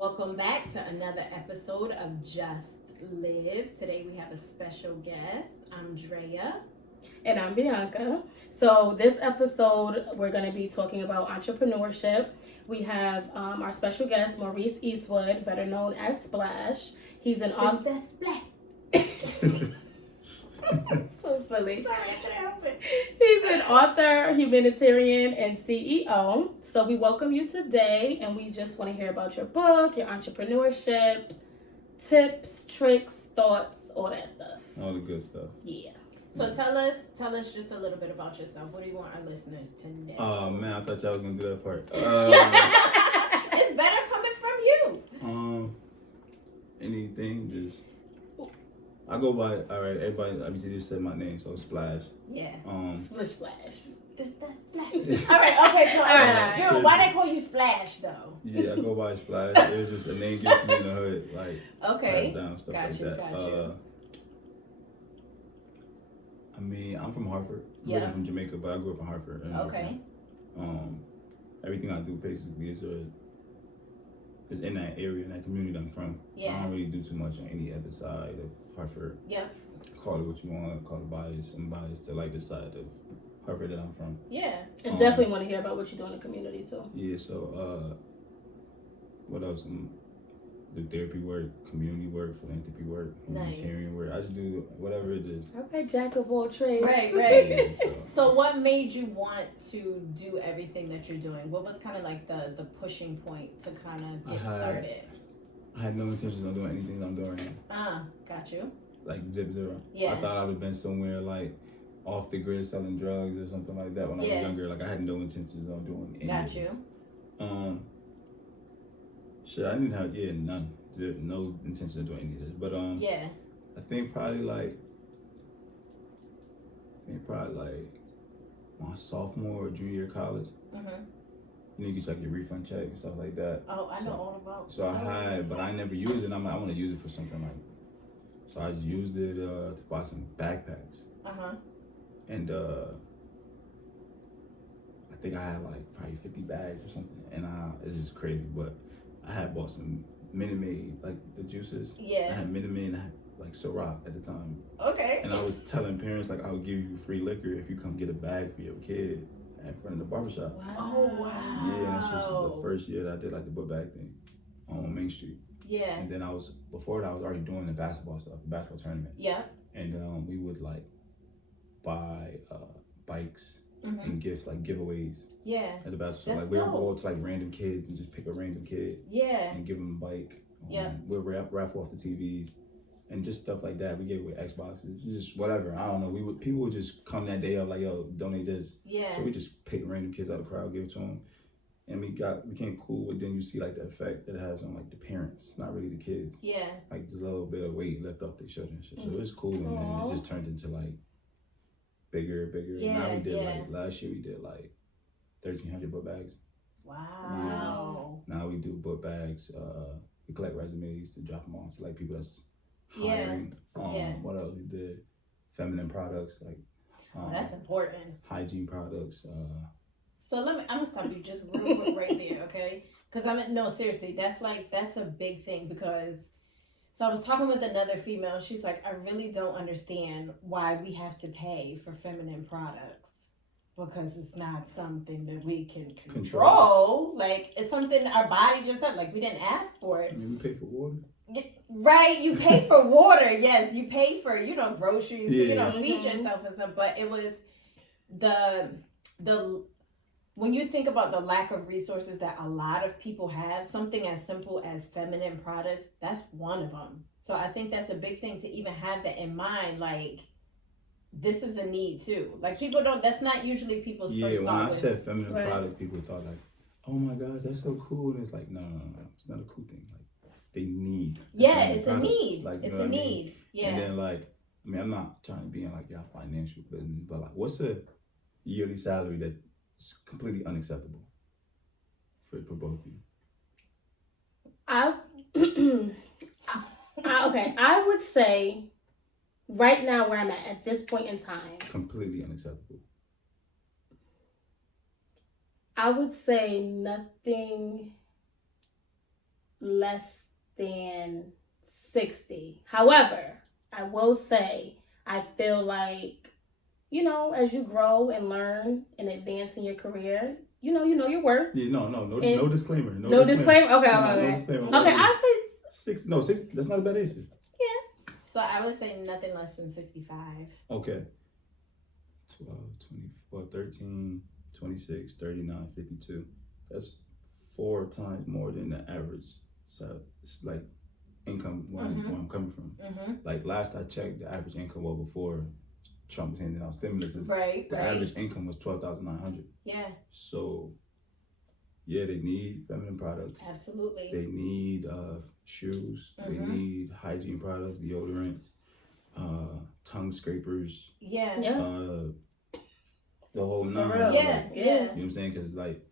Welcome back to another episode of Just Live. Today we have a special guest, Andrea. And I'm Bianca. So, this episode, we're going to be talking about entrepreneurship. We have our special guest, Maurice Eastwood, better known as Splash. He's an author. That's Splash. So silly. Sorry, I couldn't help it. He's an author, humanitarian, and CEO. So, we welcome you today, and we just want to hear about your book, your entrepreneurship, tips, tricks, thoughts, all that stuff. All the good stuff. Yeah. So tell us just a little bit about yourself. What do you want our listeners to know? Oh man, I thought y'all was gonna do that part. It's better coming from you. Anything, just I go by. All right, everybody. I just said my name, so Splash. Yeah. Splish Splash. That's Splash. All right. Okay. So, Alright. why they call you Splash though? Yeah, I go by Splash. It was just a name given to me in the hood, like Okay. passed down stuff Got like you, that. got you. I mean, I'm from Hartford. Yeah. I'm from Jamaica, but I grew up in Hartford. And Okay. Everything I do basically is in that area, in that community that I'm from. Yeah. I don't really do too much on any other side of Hartford. Yeah. Call it what you want, call it bias. I'm biased to like the side of Hartford that I'm from. Yeah. And definitely want to hear about what you do in the community, too. Yeah, so what else? The therapy work, community work, philanthropy work, Nice. humanitarian work. I just do whatever it is. Okay, jack of all trades. Right. Yeah, So what made you want to do everything that you're doing? What was kind of like the pushing point to kind of get started? I had no intentions of doing anything I'm doing right now. Got you. Like zip zero. Yeah. I thought I would have been somewhere like off the grid selling drugs or something like that when I was younger. Like I had no intentions on doing anything. Got you. Shit, I didn't have none. No intention of doing any of this. But Yeah. I think probably like my sophomore or junior year of college. Mhm. You know, you get like your refund check and stuff like that. Oh, I know all about. So I had, but I never used it. I'm like, I want to use it for something like. So I just used it to buy some backpacks. And I think I had like probably 50 bags or something. And it's just crazy, but I had bought some Minute Maid, like the juices. I Yeah. had Minute Maid and I had like Ciroc at the time. Okay. And I was telling parents like I would give you free liquor if you come get a bag for your kid in front of the barbershop. Wow. Oh wow. Yeah, and that's just the first year that I did like the book bag thing on Main Street. Yeah. And then before that I was already doing the basketball stuff, the basketball tournament. Yeah. And we would like buy bikes Mhm. and gifts, like giveaways Yeah. at the basketball. That's Like we would dope. go to like random kids and just pick a random kid Yeah. and give them a bike. Yeah. We'll raffle off the TVs and just stuff like that. We gave away Xboxes, just whatever. I don't know. People would just come that day up like, yo, donate this. Yeah. So we just pick random kids out of the crowd, give it to them. And we became cool, but then you see like the effect that it has on like the parents, not really the kids. Yeah. Like this little bit of weight left off their shoulders and shit. So Mhm. it's cool, and then Aw. it just turned into like bigger. Yeah, Now we did yeah. like last year we did like 1,300 book bags. Wow. Now we do book bags. We collect resumes to drop them off to like people that's Yeah. hiring. Yeah. What else we did? Feminine products like That's important. hygiene products. So I'm gonna stop you just real quick right there, okay? Because no, seriously, that's a big thing because. So I was talking with another female, and she's like, I really don't understand why we have to pay for feminine products because it's not something that we can control. Like it's something our body just does. Like we didn't ask for it. I mean, we pay for water. Right, you pay for water, yes. You pay for, groceries, Yeah. feed yourself and stuff. But it was the when you think about the lack of resources that a lot of people have, something as simple as feminine products, that's one of them. So I think that's a big thing to even have that in mind. Like, this is a need too. Like people don't. That's not usually people's Yeah, first when thought. I said feminine Right. product, people thought like, "Oh my gosh, that's so cool!" And it's like, no, it's not a cool thing. Like they need. Yeah, feminine it's a products. need. Like, you It's know a what I mean? need. Yeah. And then like, I mean, I'm not trying to be in like y'all financial business, but like, what's a yearly salary that's completely unacceptable for both of you? Okay, I would say right now where I'm at this point in time, Completely unacceptable. I would say nothing less than 60. However, I will say I feel like, you know, as you grow and learn and advance in your career, you know your worth. Yeah, no disclaimer. No disclaimer. Okay, No disclaimer. Okay, I say 6. No, 6. That's not a bad age. Yeah. So I would say nothing less than 65. Okay. 12, 24, 13, 26, 39, 52. That's 4 times more than the average. So it's like income where I'm coming from. Like last I checked, the average income, well, before Trump was handing out stimulus, the average income was $12,900. Yeah. So yeah, they need feminine products. Absolutely. They need shoes. They need hygiene products, deodorants, tongue scrapers. Yeah. The whole nine. Yeah. Like, Yeah. You know what I'm saying? Because like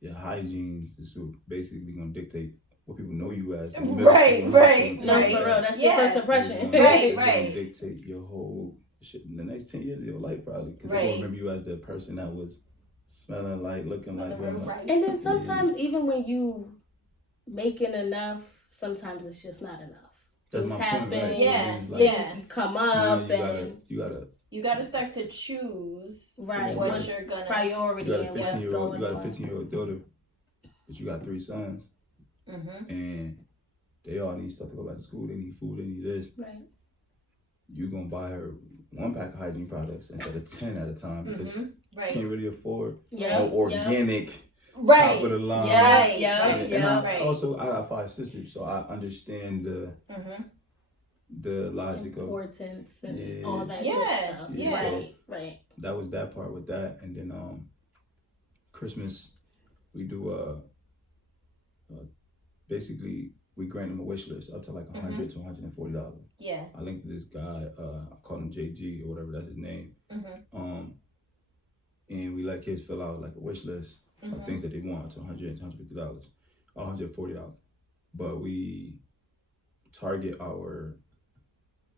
your hygiene is basically gonna dictate what people know you as. Right. No, for real. That's your first impression. It's gonna dictate your whole shit in the next 10 years of your life, probably. Because they gonna remember you as the person that was smelling like, looking like. And then sometimes even when you making enough, sometimes it's just not enough. That's Things my happen. point, right? Yeah. You come up you gotta start to choose what you're gonna priority and what's going on. You got a 15-year-old daughter, but you got 3 sons, and they all need stuff to go back to school. They need food. They need this. Right. You gonna buy her 1 pack of hygiene products instead of 10 at a time because you can't really afford organic. Top of the line. And also, I got 5 sisters, so I understand the logic of importance and all that good stuff. Yeah. So right. That was that part with that, and then Christmas we do basically we grant them a wish list up to like $100 to $140. Yeah. I linked to this guy. I call him JG or whatever. That's his name. And we let kids fill out like a wish list of things that they want to $100 to $150, $140. But we target our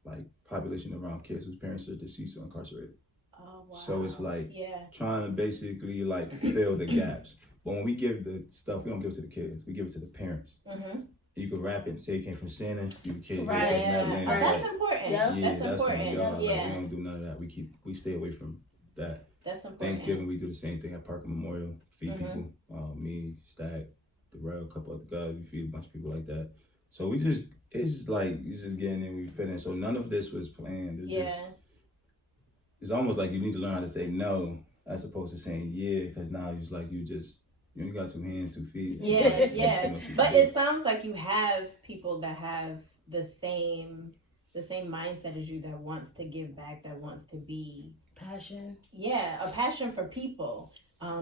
like population around kids whose parents are deceased or incarcerated. Oh wow. So it's like trying to basically like fill the gaps. But when we give the stuff, we don't give it to the kids. We give it to the parents. You can wrap it and say it came from Santa. You can that's important. That's important. Like, we don't do none of that. We stay away from that. That's important. Thanksgiving, we do the same thing at Parker Memorial. Feed people. Me, Stack, Darrell, a couple other guys. We feed a bunch of people like that. So it's just like, you just getting in, we fit in. So none of this was planned. It's almost like you need to learn how to say no as opposed to saying yeah, because now it's like you only got 2 hands, 2 feet. Yeah. But it sounds like you have people that have the same mindset as you, that wants to give back, that wants to be passion. Yeah, a passion for people.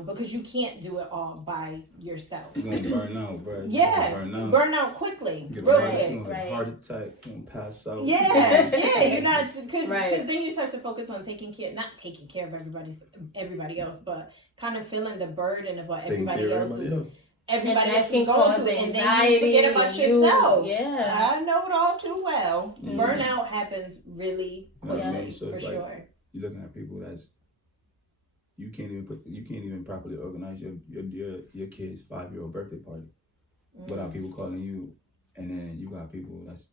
Because you can't do it all by yourself. You're gonna burn out, bro. Burn out quickly. Get real quick. Right. Heart attack, you're gonna pass out. You're not, because then you start to focus on not taking care of everybody else, but kind of feeling the burden of what everybody else is going through, and then you forget about yourself. I know it all too well. Burnout happens really quickly, for sure. You're looking at people you can't even properly organize your kid's 5-year-old birthday party without people calling you, and then you got people that's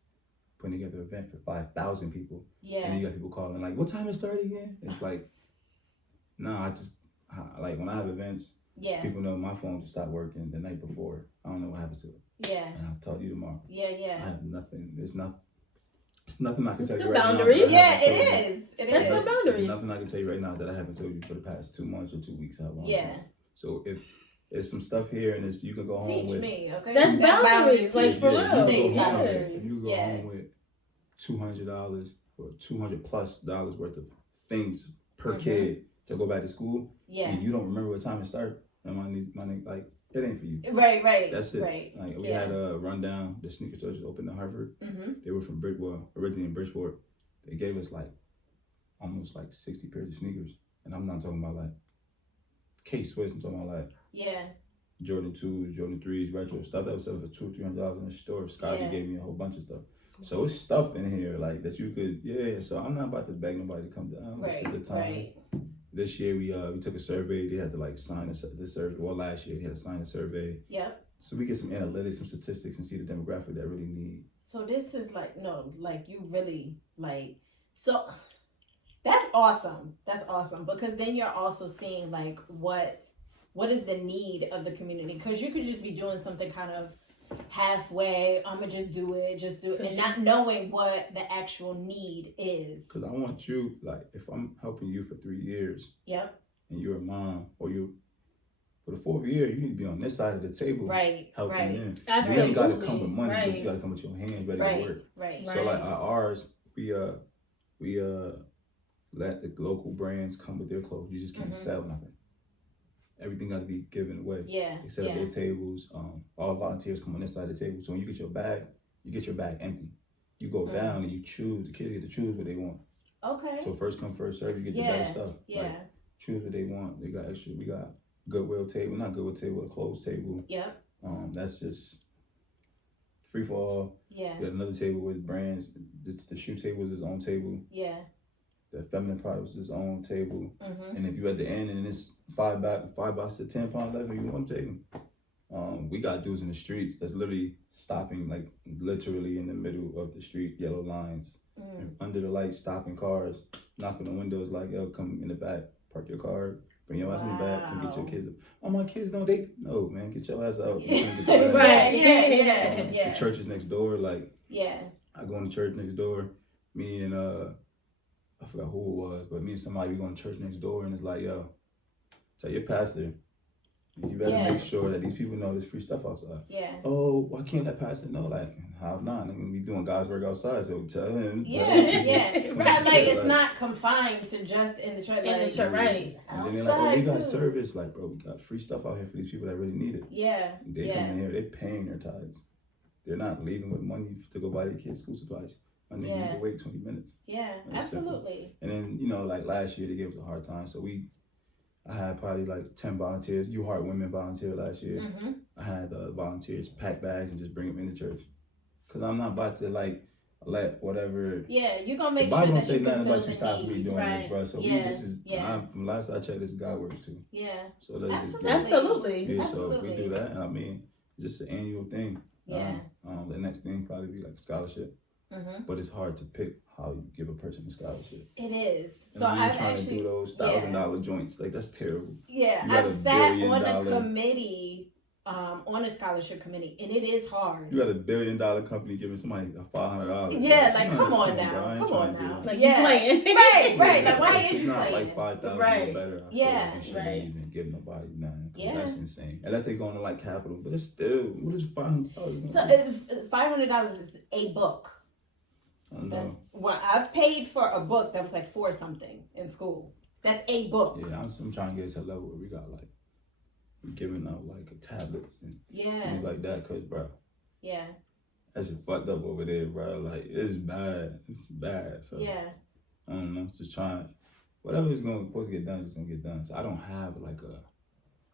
putting together an event for 5,000 people. And then you got people calling like, what time it started again? It's like, I just like when I have events, people know my phone just stopped working the night before. I don't know what happened to it. And I'll talk to you tomorrow. I have nothing. It's nothing I can tell you right boundaries. now. It is. That's the boundaries. There's nothing I can tell you right now that I haven't told you for the past 2 months or 2 weeks. So if there's some stuff here and you can go home with. Teach me, okay? That's boundaries, like for real. If you go home with $200 or $200+ worth of things per kid to go back to school, and you don't remember what time it started, and my like, it ain't for you. Right. That's it. Right. Like we had a rundown. The sneaker store just opened in Harvard. They were from originally in Bridgeport. They gave us like almost like 60 pairs of sneakers, and I'm not talking about like K-Swiss. I'm talking about like Jordan 2s, Jordan 3s, retro stuff that was selling for $200-$300 in the store. Scotty gave me a whole bunch of stuff. So it's stuff in here like that you could. So I'm not about to beg nobody to come down. This is the time. This year we took a survey. They had to like sign the survey. Well, last year they had to sign a survey. So we get some analytics, some statistics, and see the demographic that really need. So this is like, no, like you really like, so that's awesome. That's awesome, because then you're also seeing like what is the need of the community, because you could just be doing something kind of halfway. I'm gonna just do it, and not knowing what the actual need is. Because I want you, like, if I'm helping you for 3 years, Yep. and you're a mom, or you for the 4th year, you need to be on this side of the table, right? helping right. them. Absolutely. You ain't got to come with money, Right. but you got to come with your hands ready Right. to work. Right. So like ours, we let the local brands come with their clothes. You just can't sell nothing. Everything got to be given away. Yeah. They set up their tables. All volunteers come on this side of the table. So when you get your bag empty. You go down and you choose. The kids get to choose what they want. Okay. So first come, first serve. You get the best stuff. Yeah. Like, choose what they want. They got extra. We got Goodwill table, not Goodwill table, a closed table. Yep. That's just free for all. Yeah. We got another table with brands. The shoe table is its own table. Yeah. The feminine products is its own table. Mm-hmm. And if you at the end and it's 5 bucks to 10 pound left, you want to take them. We got dudes in the streets that's literally stopping, like literally in the middle of the street, yellow lines, under the lights, stopping cars, knocking on windows like, yo, come in the back, park your car, bring your ass in the back, come get your kids. Oh, my kids don't date. No, man, get your ass out. Right. Yeah. The church is next door. Like, yeah. I go in the church next door. Me and I forgot who it was, but me and somebody, we going to church next door, and it's like, yo, tell your pastor, you better make sure that these people know there's free stuff outside. Yeah. Oh, why can't that pastor know? Like, how not? I'm gonna be doing God's work outside, so tell him. Yeah. Right. Like, it's not confined to just in the church. In the church, right. And then they're like, oh, we got service. Like, bro, we got free stuff out here for these people that really need it. Yeah. They come in here, they're paying their tithes. They're not leaving with money to go buy their kids school supplies. And then you can wait 20 minutes. Yeah, absolutely. Simple. And then, like last year, they gave us a hard time. So I had probably like 10 volunteers. You Heart Women volunteer last year. Mm-hmm. I had volunteers pack bags and just bring them into church. Because I'm not about to like let whatever. Yeah, you're going to make the sure Bible that don't say you can nothing fill about you stop me doing right. this, bro. So this is, from last I checked, this is God works too. Yeah. So let's Absolutely. Yeah, Absolutely. so we do that. And I mean, just an annual thing. Yeah. The next thing probably be like a scholarship. Mm-hmm. But it's hard to pick how you give a person a scholarship. It is. And So I've trying actually to do those $1,000 joints. Like, that's terrible. Yeah, I've sat on a committee, on a scholarship committee, and it is hard. You got $1 billion company giving somebody $500. Yeah, like come on now, come on now. Like you playing. Right. Like why is you playing? It's not like $5,000 Right. or better. I Yeah, feel like you shouldn't even give nobody none. Yeah. That's insane. Unless they going to like Capital, but it's still, what is $500? So $500 is a book. I don't know. Well, I've paid for a book that was like $4 something in school. That's a book. Yeah, I'm trying to get to a level where we got like, we're giving out like tablets and things like that, cause bro. Yeah. That shit fucked up over there, bro. Like, it's bad. It's bad. So I don't know. Just trying. Whatever is supposed to get done, it's gonna get done. So I don't have like a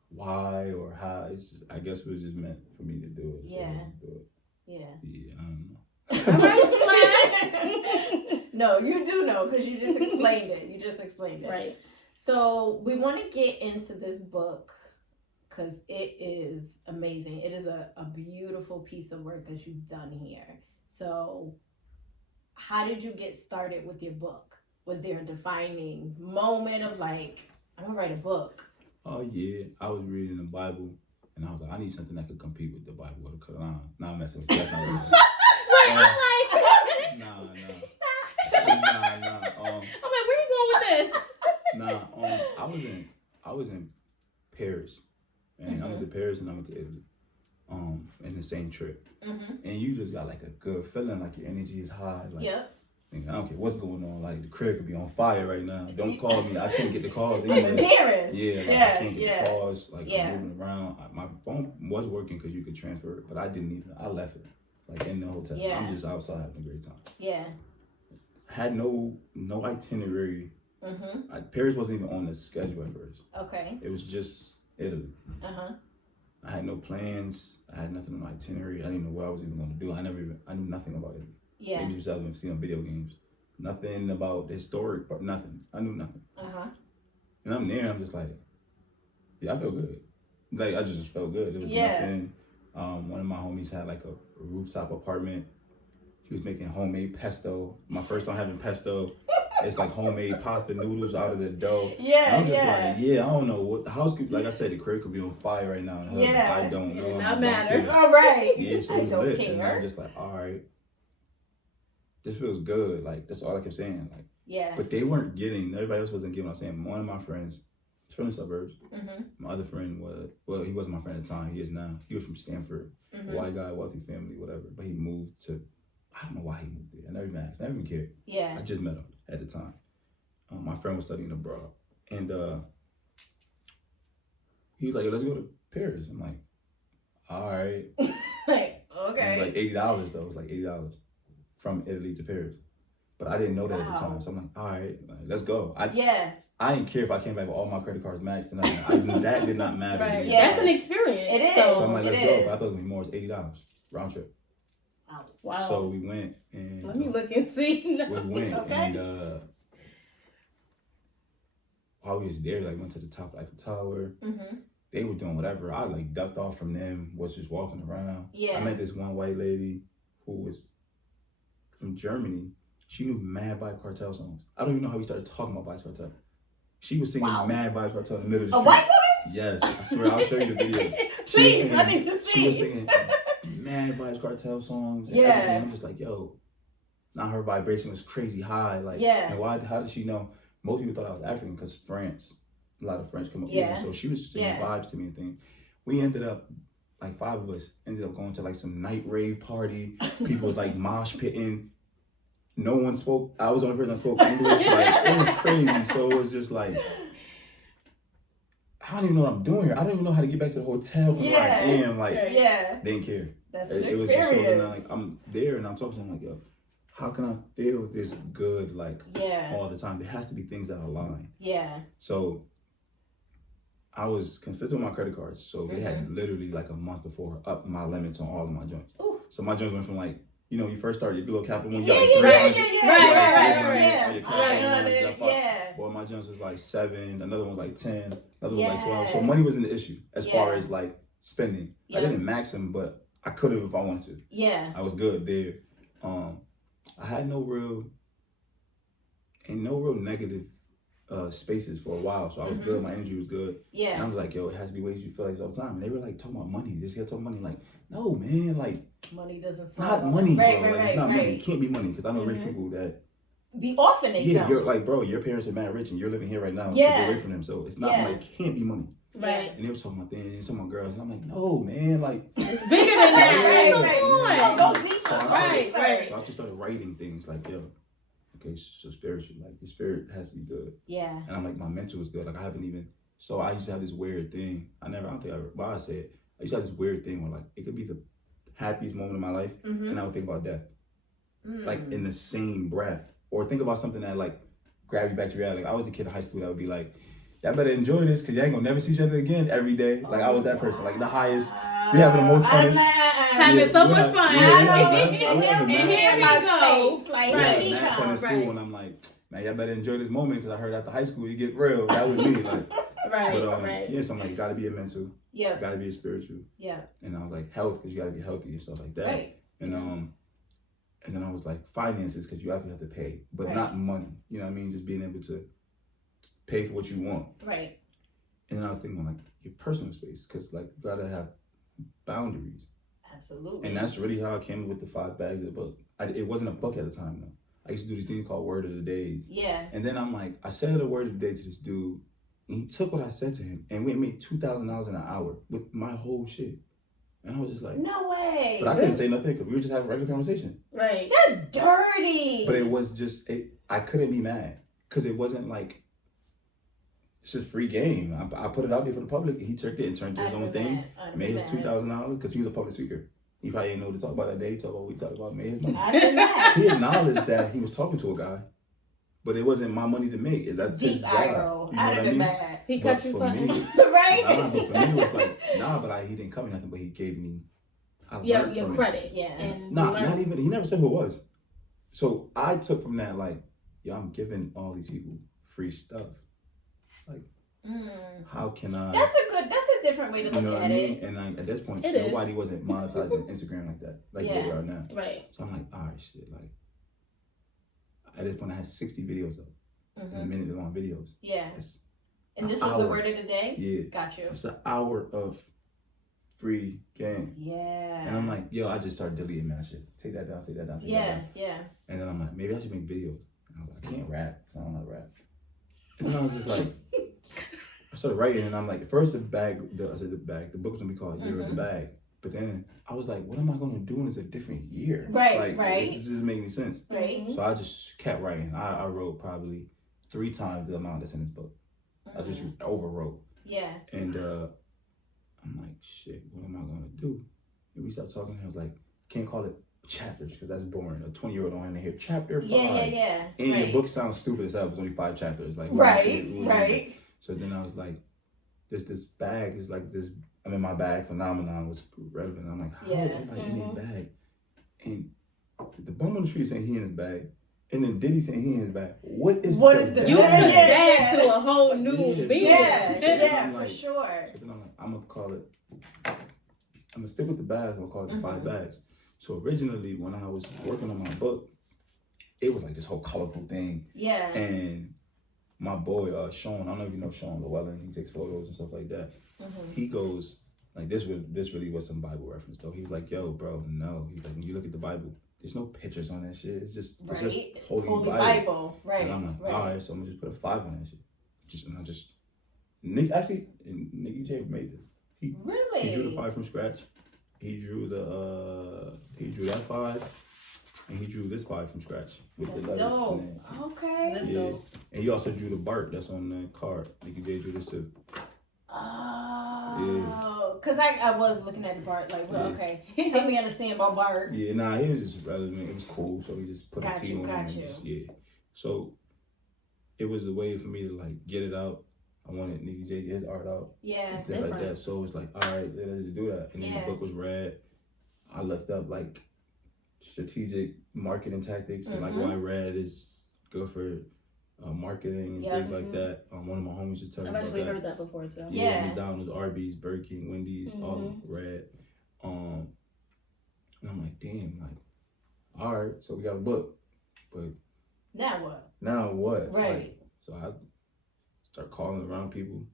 why or how. It's just, I guess it was just meant for me to do it. So Yeah. do it. Yeah. Yeah, I don't know. All right, Splash. No, you do know because you just explained it. Right. So we want to get into this book because it is amazing. It is a beautiful piece of work that you've done here. So how did you get started with your book? Was there a defining moment of like, I'm gonna write a book? Oh yeah, I was reading the Bible and I was like, I need something that could compete with the Bible or the Quran. Nah, I'm messing with you. That's not what it is. Nah. I'm like, where you going with this? I was in Paris, and I went to Paris and I went to Italy, in the same trip. And you just got like a good feeling, like your energy is high. Like, I don't care what's going on. Like the crib could be on fire right now. Don't call me. I can't get the calls. In Paris. I can't get the calls. Like I'm moving around. My phone was working because you could transfer it, but I didn't even. I left it like in the hotel. I'm just outside having a great time. Yeah. Had no itinerary. Paris wasn't even on the schedule at first. Okay. It was just Italy. I had no plans. I had nothing on the itinerary. I didn't know what I was even going to do. I knew nothing about Italy. Yeah. Maybe just I've seen on video games. Nothing about the historic, but nothing. I knew nothing. And I'm there. I'm just like, yeah, I feel good. Like I just felt good. There was nothing. One of my homies had like a rooftop apartment. He was making homemade pesto. My first time having pesto. It's like homemade pasta noodles out of the dough. Yeah, I'm just like, I don't know what the house could, like I said, the crib could be on fire right now. Yeah. I don't know. It not matter. All right. Yeah, so I it's don't lit. care. And I'm just like, all right, this feels good. Like that's all I kept saying. Like, Yeah. but they weren't getting. Everybody else wasn't getting what I'm saying. One of my friends, he's from the suburbs. Mm-hmm. My other friend was, well, he wasn't my friend at the time. He is now. He was from Stanford, Mm-hmm. white guy, wealthy family, whatever. But he moved to. I don't know why he moved there. I never even asked. I never even cared. Yeah. I just met him at the time. My friend was studying abroad, and he was like, "Let's go to Paris." I'm like, "All right." Like, It okay. was like $80 though. It was like $80 from Italy to Paris, but I didn't know that at the time. So I'm like, "All right, like, let's go." I didn't care if I came back with all my credit cards maxed and nothing. I knew that did not matter. Right. To me. Yeah. That's an experience. It is. So I'm like, It let's go. is. But I thought it was gonna be more. It's $80 round trip. Wow. So we went and Let me look and see. we went Okay. and while we was there, like went to the top like the tower. Mm-hmm. They were doing whatever. I like ducked off from them, was just walking around. Yeah. I met this one white lady who was from Germany. She knew Mad Vibe Cartel songs. I don't even know how we started talking about Vibes Cartel. She was singing Mad Vibes Cartel in the middle of the A street. white woman? Yes, I swear. I'll show you the videos. Please, I need to She was see. singing Mad Vibes Cartel songs. And Yeah. everything. I'm just like, yo. Now her vibration was crazy high. Like, and why? How did she know? Most people thought I was African because France. A lot of French come up here. So she was singing vibes to me and things. We ended up, like 5 of us, ended up going to like some night rave party. People was like mosh pitting. No one spoke. I was the only person that spoke English. Like, it was crazy. So it was just like, I don't even know what I'm doing here. I don't even know how to get back to the hotel from where I am. Like, Yeah. they didn't care. That's an It was experience. just so, and like, I'm there and I'm talking to them like, yo, how can I feel this good like all the time? There has to be things that align. Yeah. So I was consistent with my credit cards. So they had literally like a month before up my limits on all of my joints. Ooh. So my joints went from like, you know, you first start your little capital one, you Yeah, got like 300. Right. Boy, my joints was like 7, another one was like 10, another one was like 12. So money wasn't the issue as far as like spending. I didn't max them, but I could have if I wanted to. Yeah. I was good there. I had no real negative spaces for a while, so I was good. My energy was good. Yeah. And I was like, yo, it has to be ways you feel like this all the time. And they were like talking about money. They just kept talking money. Like, no, man, like money doesn't. It's not money, bro. Right, Like it's not money. It can't be money because I know rich people that be often they you're like, bro, your parents are mad rich and you're living here right now. Yeah. Get away from them. So it's not like it can't be money. Right. And they were talking about things, talking about girls, and I'm like, no, man, like it's bigger than that. Right. Go deeper. Right. So I just started writing things like, yo, okay, so spiritual, like your spirit has to be good. Yeah. And I'm like, my mental is good. Like I haven't even. So I used to have this weird thing. I don't think I ever. But I said I used to have this weird thing where like it could be the happiest moment of my life, and I would think about death, like in the same breath, or think about something that like grab you back to reality. Like, I was a kid in high school that would be like, y'all better enjoy this because you ain't gonna never see each other again every day. Like I was that person, like the highest. We having the most fun. Having so much fun. And here we go. Like, right. here we Fun come. in school, and I'm like, man, y'all better enjoy this moment because I heard after high school you get real. That was me, like. Right. Yeah, so I'm like, you gotta be a mental. Yeah. Gotta be a spiritual. Yeah. And I was like, health because you gotta be healthy and stuff like that. Right. And then I was like, finances because you actually have to pay, but not money. You know what I mean? Just being able to pay for what you want. Right. And then I was thinking like your personal space because like you gotta have boundaries. Absolutely. And that's really how I came up with the 5 bags of the book. It wasn't a book at the time though. I used to do these things called Word of the Days. Yeah. And then I'm like, I said a word of the day to this dude, and he took what I said to him, and we made $2,000 an hour with my whole shit. And I was just like, no way. But I couldn't say nothing because we were just having a regular conversation. Right. That's dirty. But it was just, I couldn't be mad because it wasn't like, it's just free game. I put it out there for the public, and he took it and turned it to his own thing. Made his $2,000 because he was a public speaker. He probably didn't know what to talk about that day. He talked about what we talked about, made his money. He acknowledged that he was talking to a guy, but it wasn't my money to make. That's his job. Eye roll. You know what I mean? Mad. He cut you something. Right? But for me, it was like, he didn't cut me nothing, but he gave me your credit. Yeah. And not even, he never said who it was. So I took from that, like, I'm giving all these people free stuff. Like, how can I? That's a different way to You know look what I at mean? it. And like at this point, It nobody is. wasn't monetizing Instagram like that, like Yeah. they are now. Right. So I'm like, all right, shit. Like at this point, I had 60 videos up, Mm-hmm. minute-long videos. Yeah. That's And this an was the hour. word of the day? Yeah. Got you. It's an hour of free game. Yeah. And I'm like, yo, I just started deleting that shit. Take that down, take that down, take that down. Yeah. And then I'm like, maybe I should make videos. And I was like, I can't rap, because I don't know how to rap. And then I was just like, I started writing, and I'm like, first the book was gonna be called Year of the Bag. But then I was like, what am I gonna do when it's a different year? Right. This doesn't make any sense. Right. So I just kept writing. I wrote probably 3 times the amount that's in this book. I just overwrote. Yeah. And I'm like, shit, what am I gonna do? And we started talking, and I was like, can't call it chapters because that's boring. A 20-year-old don't want to hear chapter 5. Yeah. And right. your book sounds stupid as hell. It's only 5 chapters. Like Right. So then I was like, this bag is like this. I'm in my bag phenomenon was relevant. I'm like, how is everybody in his bag? And the bum on the street saying he in his bag. And then Diddy saying he in his bag. What is the You took that to a whole new meaning. Yeah, like, for sure. So then I'm like, I'm gonna call it. I'm gonna stick with the bags. I'm gonna call it the 5 bags. So originally, when I was working on my book, it was like this whole colorful thing. Yeah. And my boy Sean, I don't know if you know Sean Llewellyn. He takes photos and stuff like that. He goes like, this really was some Bible reference though. He was like, yo, bro, no. He's like, when you look at the Bible, there's no pictures on that shit. It's just holy Bible. Right. And I'm like, all right, so I'm gonna just put a 5 on that shit. Nicky J made this. He drew the 5 from scratch. He drew that 5, and he drew this 5 from scratch with the letters. Dope. Okay. That's dope. And he also drew the Bart that's on the card. Nicky J drew this too. Oh, because I was looking at the Bart like, well, okay, help me understand about Bart. Yeah, nah, it was just relevant. It was cool, so he just put a T on it. So it was a way for me to like get it out. I wanted Nicky J his art out. Yeah, and stuff like that. So it's like, all right, let's just do that. And then the book was read. I looked up like strategic marketing tactics and like why red is good for marketing and things like that. One of my homies just told me about that. I've actually heard that before too. Yeah, McDonald's, Arby's, Burger King, Wendy's, all red. And I'm like, damn, like, all right, so we got a book, but now what? Right. Like, so I start calling around people,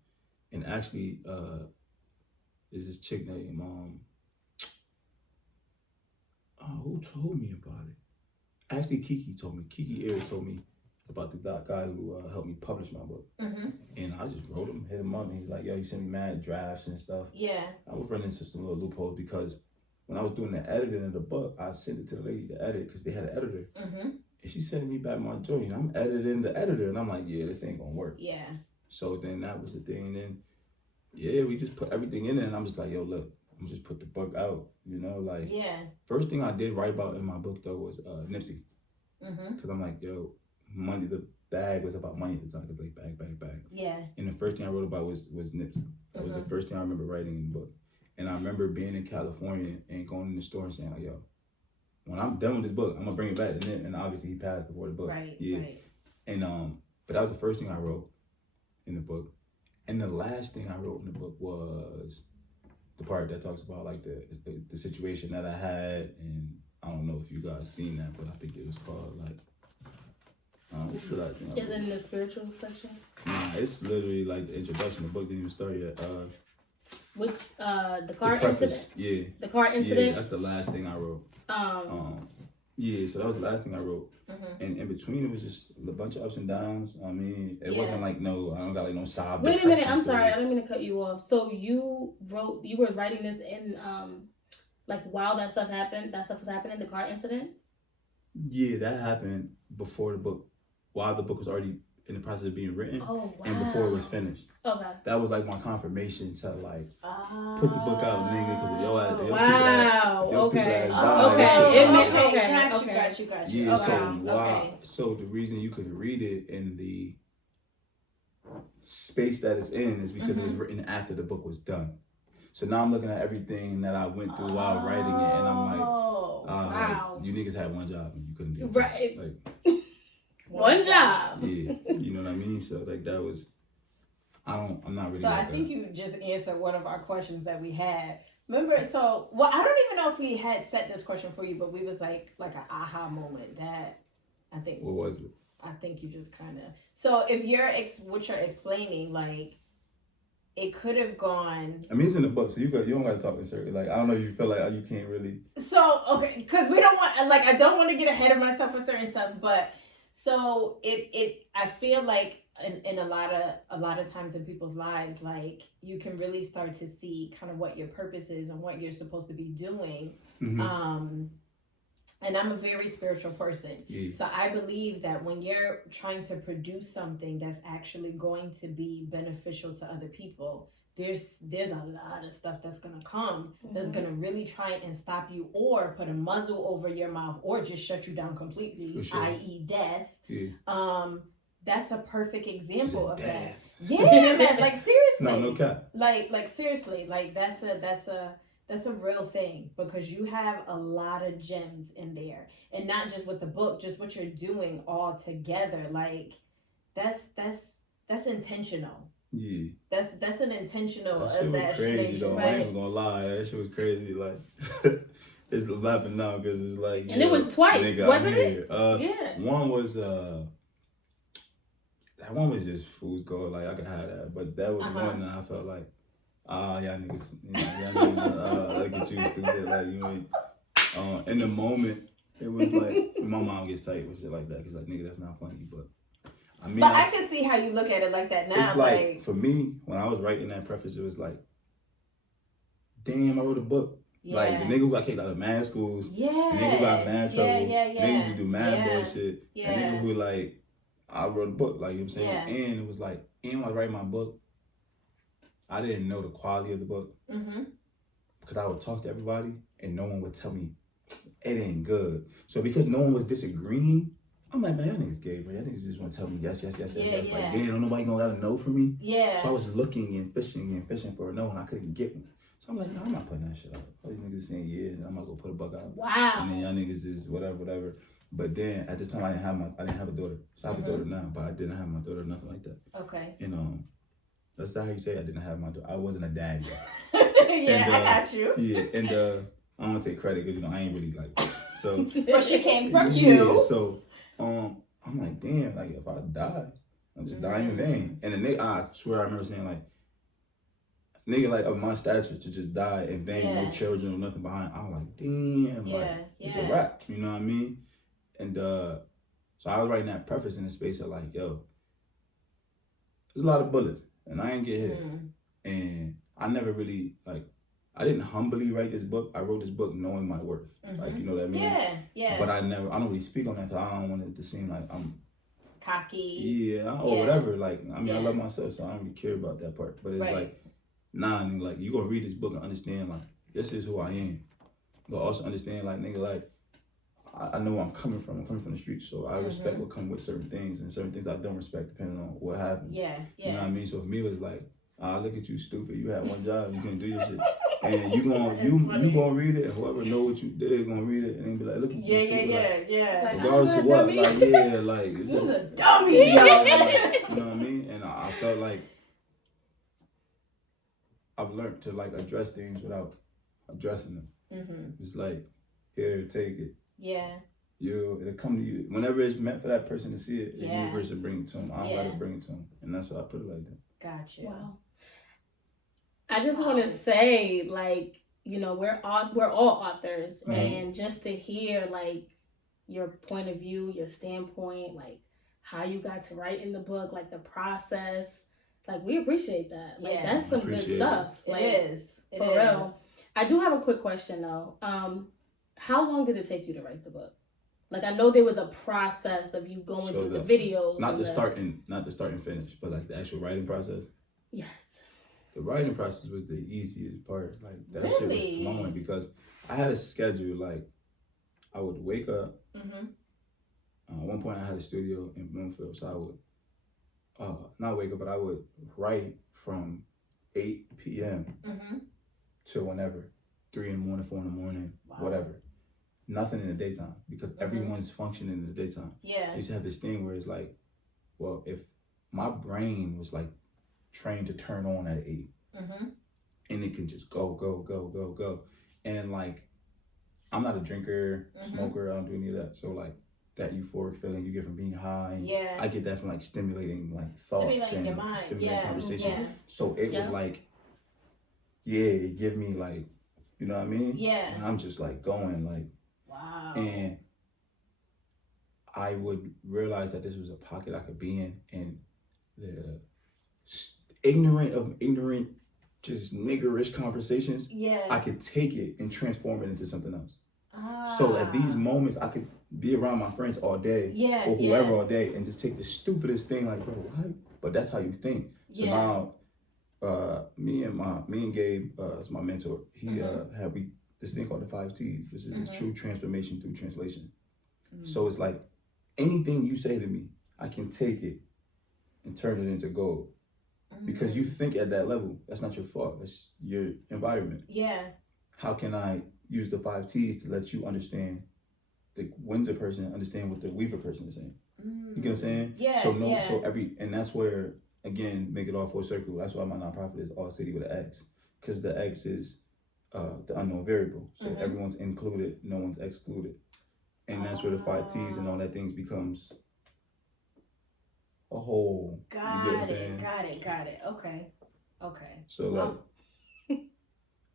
and actually, there's this chick named who told me about it? Actually, Kiki told me. Kiki Erie told me about the guy who helped me publish my book. And I just wrote him, hit him up, and he's like, yo, he sent me mad drafts and stuff. Yeah. I was running into some little loopholes because when I was doing the editing of the book, I sent it to the lady to edit because they had an editor. And she sent me back my joint, and I'm editing the editor, and I'm like, yeah, this ain't gonna work. Yeah. So then that was the thing. Then, yeah, we just put everything in there, and I'm just like, yo, look, I'm just put the book out, you know, like. Yeah. First thing I did write about in my book though was Nipsey, because I'm like, yo, money. The bag was about money at the time. Cause like bag. Yeah. And the first thing I wrote about was Nipsey. That was the first thing I remember writing in the book. And I remember being in California and going in the store and saying like, yo, when I'm done with this book, I'm gonna bring it back. And obviously he passed before the book. Right. Yeah. Right. And but that was the first thing I wrote in the book. And the last thing I wrote in the book was the part that talks about like the situation that I had, and I don't know if you guys seen that, but I think it was called like what should I think? Is it in the spiritual section? Nah, it's literally like the introduction. The book didn't even start yet. With the car preface, incident. Yeah. The car incident. Yeah, that's the last thing I wrote. Yeah, so that was the last thing I wrote. And in between, it was just a bunch of ups and downs. I mean, it wasn't like I don't got like no sob. Wait a minute, I'm sorry, I didn't mean to cut you off. So you were writing this in like while that stuff was happening, the car incidents? Yeah, that happened before the book, while the book was already in the process of being written. Oh, wow. And before it was finished. Okay. That was like my confirmation to like put the book out, nigga, because if your stupid Got you. Yeah, so the reason you could read it in the space that it's in is because it was written after the book was done. So now I'm looking at everything that I went through while writing it, and I'm like, wow, like, you niggas had one job and you couldn't do it. Right. Like, one job. Yeah, you know what I mean? So like that was I'm not really. So like I think you just answered one of our questions that we had. Remember, so well, I don't even know if we had set this question for you, but we was like an aha moment that I think. What was it? I think you just kind of. So if you're what you're explaining, like it could have gone. I mean, it's in the book, so you don't got to talk in circle. Like I don't know if you feel like you can't really. So okay, because we don't want I don't want to get ahead of myself with certain stuff, but so it I feel like. In a lot of times in people's lives, like you can really start to see kind of what your purpose is and what you're supposed to be doing. Mm-hmm. And I'm a very spiritual person. Yeah. So I believe that when you're trying to produce something that's actually going to be beneficial to other people, there's a lot of stuff that's gonna come that's gonna really try and stop you or put a muzzle over your mouth or just shut you down completely, sure. i.e. death. Yeah. That's a perfect example of that. Yeah, man. Like seriously. No cap. Like seriously. Like that's a real thing because you have a lot of gems in there, and not just with the book, just what you're doing all together. Like that's intentional. Yeah. That's an intentional that shit was crazy though. Right? I ain't gonna lie. That shit was crazy. Like it's laughing now because it's like. And it was twice, nigga, wasn't it? Yeah. One was that one was just fool's gold. Like I could have that, but that was one that I felt like, y'all niggas, look at you stupid. Like you know, in the moment, it was like my mom gets tight with shit like that. Cause like nigga, that's not funny. But I mean, but I can see how you look at it like that now. It's like for me, when I was writing that preface, it was like, damn, I wrote a book. Yeah. Like the nigga who got kicked out of mad schools, the nigga who got mad trouble, niggas who do mad bullshit, the nigga who like. I wrote a book, like you know what I'm saying? Yeah. And it was like, and when I write my book, I didn't know the quality of the book. Mm-hmm. Because I would talk to everybody and no one would tell me it ain't good. So because no one was disagreeing, I'm like, man, y'all niggas gay, bro. Y'all niggas just want to tell me yes. Like, damn, don't nobody gonna let a no from me? Yeah. So I was looking and fishing for a no and I couldn't get one. So I'm like, no, I'm not putting that shit out. All these niggas saying yeah, and I'm not gonna put a book out. Wow. And then y'all niggas is whatever. But then at this time I didn't have a daughter. So I have a daughter now, but I didn't have my daughter, nothing like that. Okay. And that's not how you say I didn't have my daughter. I wasn't a dad yet. I got you. Yeah, and I don't want to take credit because I ain't really like so. But she came from you. Yeah, so I'm like, damn, like if I die, I'm just dying in vain. And the nigga, I swear I remember saying like, nigga like of my stature to just die in vain, no children or nothing behind. I'm like, damn, it's a wrap. You know what I mean? And so I was writing that preface in the space of like, yo, there's a lot of bullets and I ain't get hit. And I never really I didn't humbly write this book. I wrote this book knowing my worth. Like, you know what I mean? Yeah. But I don't really speak on that because I don't want it to seem like I'm cocky. Or whatever. Like, I mean, I love myself, so I don't really care about that part. But it's like, nah, nigga, like, you gonna read this book and understand, like, this is who I am. But also understand, like, nigga, like, I know where I'm coming from. I'm coming from the streets, so I respect what comes with certain things, and certain things I don't respect depending on what happens. You know what I mean? So for me, it was like, look at you, stupid. You had one job, you couldn't do your shit, and you gonna read it. And whoever know what you did gonna read it, and then be like, look at you, stupid. Like, regardless of what, like, it's just a dummy. You know what I mean? And I felt like I've learned to like address things without addressing them. It's like, here, take it. Yeah. It'll come to you. Whenever it's meant for that person to see it, the universe will bring it to them. I don't gotta bring it to them. And that's why I put it like that. Gotcha. Wow. I just want to say, like, you know, we're all authors. And just to hear, like, your point of view, your standpoint, like, how you got to write in the book, like, the process. Like, we appreciate that. Like, that's some good stuff. Like, it is. For real. I do have a quick question, though. How long did it take you to write the book? Like, I know there was a process of you going through the videos. Not the start and finish, but like the actual writing process. Yes. The writing process was the easiest part. Like, that shit was flowing because I had a schedule. Like, I would wake up. At one point, I had a studio in Bloomfield, so I would not wake up, but I would write from 8 p.m. till whenever, 3 in the morning, 4 in the morning, whatever. Nothing in the daytime because everyone's functioning in the daytime. I used to have this thing where it's like, well, if my brain was like trained to turn on at 8. Mm-hmm. And it can just go. And like, I'm not a drinker, smoker, I don't do any of that. So like, that euphoric feeling you get from being high. Yeah. I get that from like stimulating like thoughts and your mind. stimulating conversation. Yeah. So it was like, it give me like, you know what I mean? Yeah. And I'm just like going like, wow. And I would realize that this was a pocket I could be in, and the ignorant, just niggerish conversations. Yeah. I could take it and transform it into something else. So at these moments, I could be around my friends all day, or whoever all day, and just take the stupidest thing like, bro, what? But that's how you think. So now, me and Gabe, is my mentor. He had this thing called the 5 T's, which is a true transformation through translation. So it's like anything you say to me, I can take it and turn it into gold. Because you think at that level, that's not your fault. That's your environment. Yeah. How can I use the 5 T's to let you understand the Windsor person, understand what the Weaver person is saying? You get what I'm saying? Yeah. So and that's where, again, make it all full circle. That's why my nonprofit is All City with an X, because the X is the unknown variable. So everyone's included, no one's excluded, and that's where the 5 T's and all that things becomes a whole. Got it. Okay.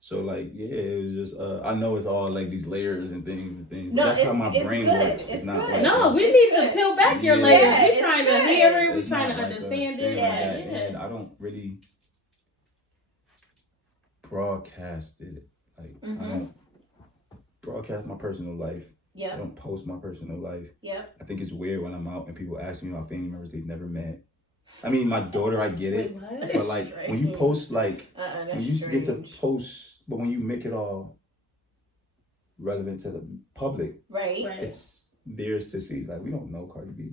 So like, it was just I know it's all like these layers and things. No, that's how my brain works. It's not good. like no, we need to peel back your layers. We're trying to hear it. We're trying to understand it. And I don't really broadcast it. Like I don't broadcast my personal life. I don't post my personal life. I think it's weird when I'm out and people ask me about family members they've never met. I mean, my daughter, I get it. Wait, but like when you post, like when you get to post, but when you make it all relevant to the public, right? It's theirs to see. Like, we don't know Cardi B,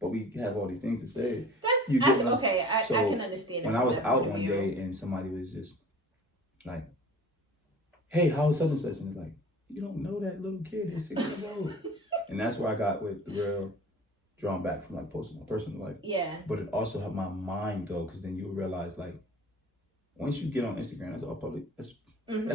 but we have all these things to say. I can understand. When I was out one day and somebody was just like, "Hey, how was such and such?" and it's like, you don't know that little kid is 6 years old. And that's where I got with the real drawn back from like posting my personal life. Yeah. But it also helped my mind go, because then you realize like once you get on Instagram, that's all public. That's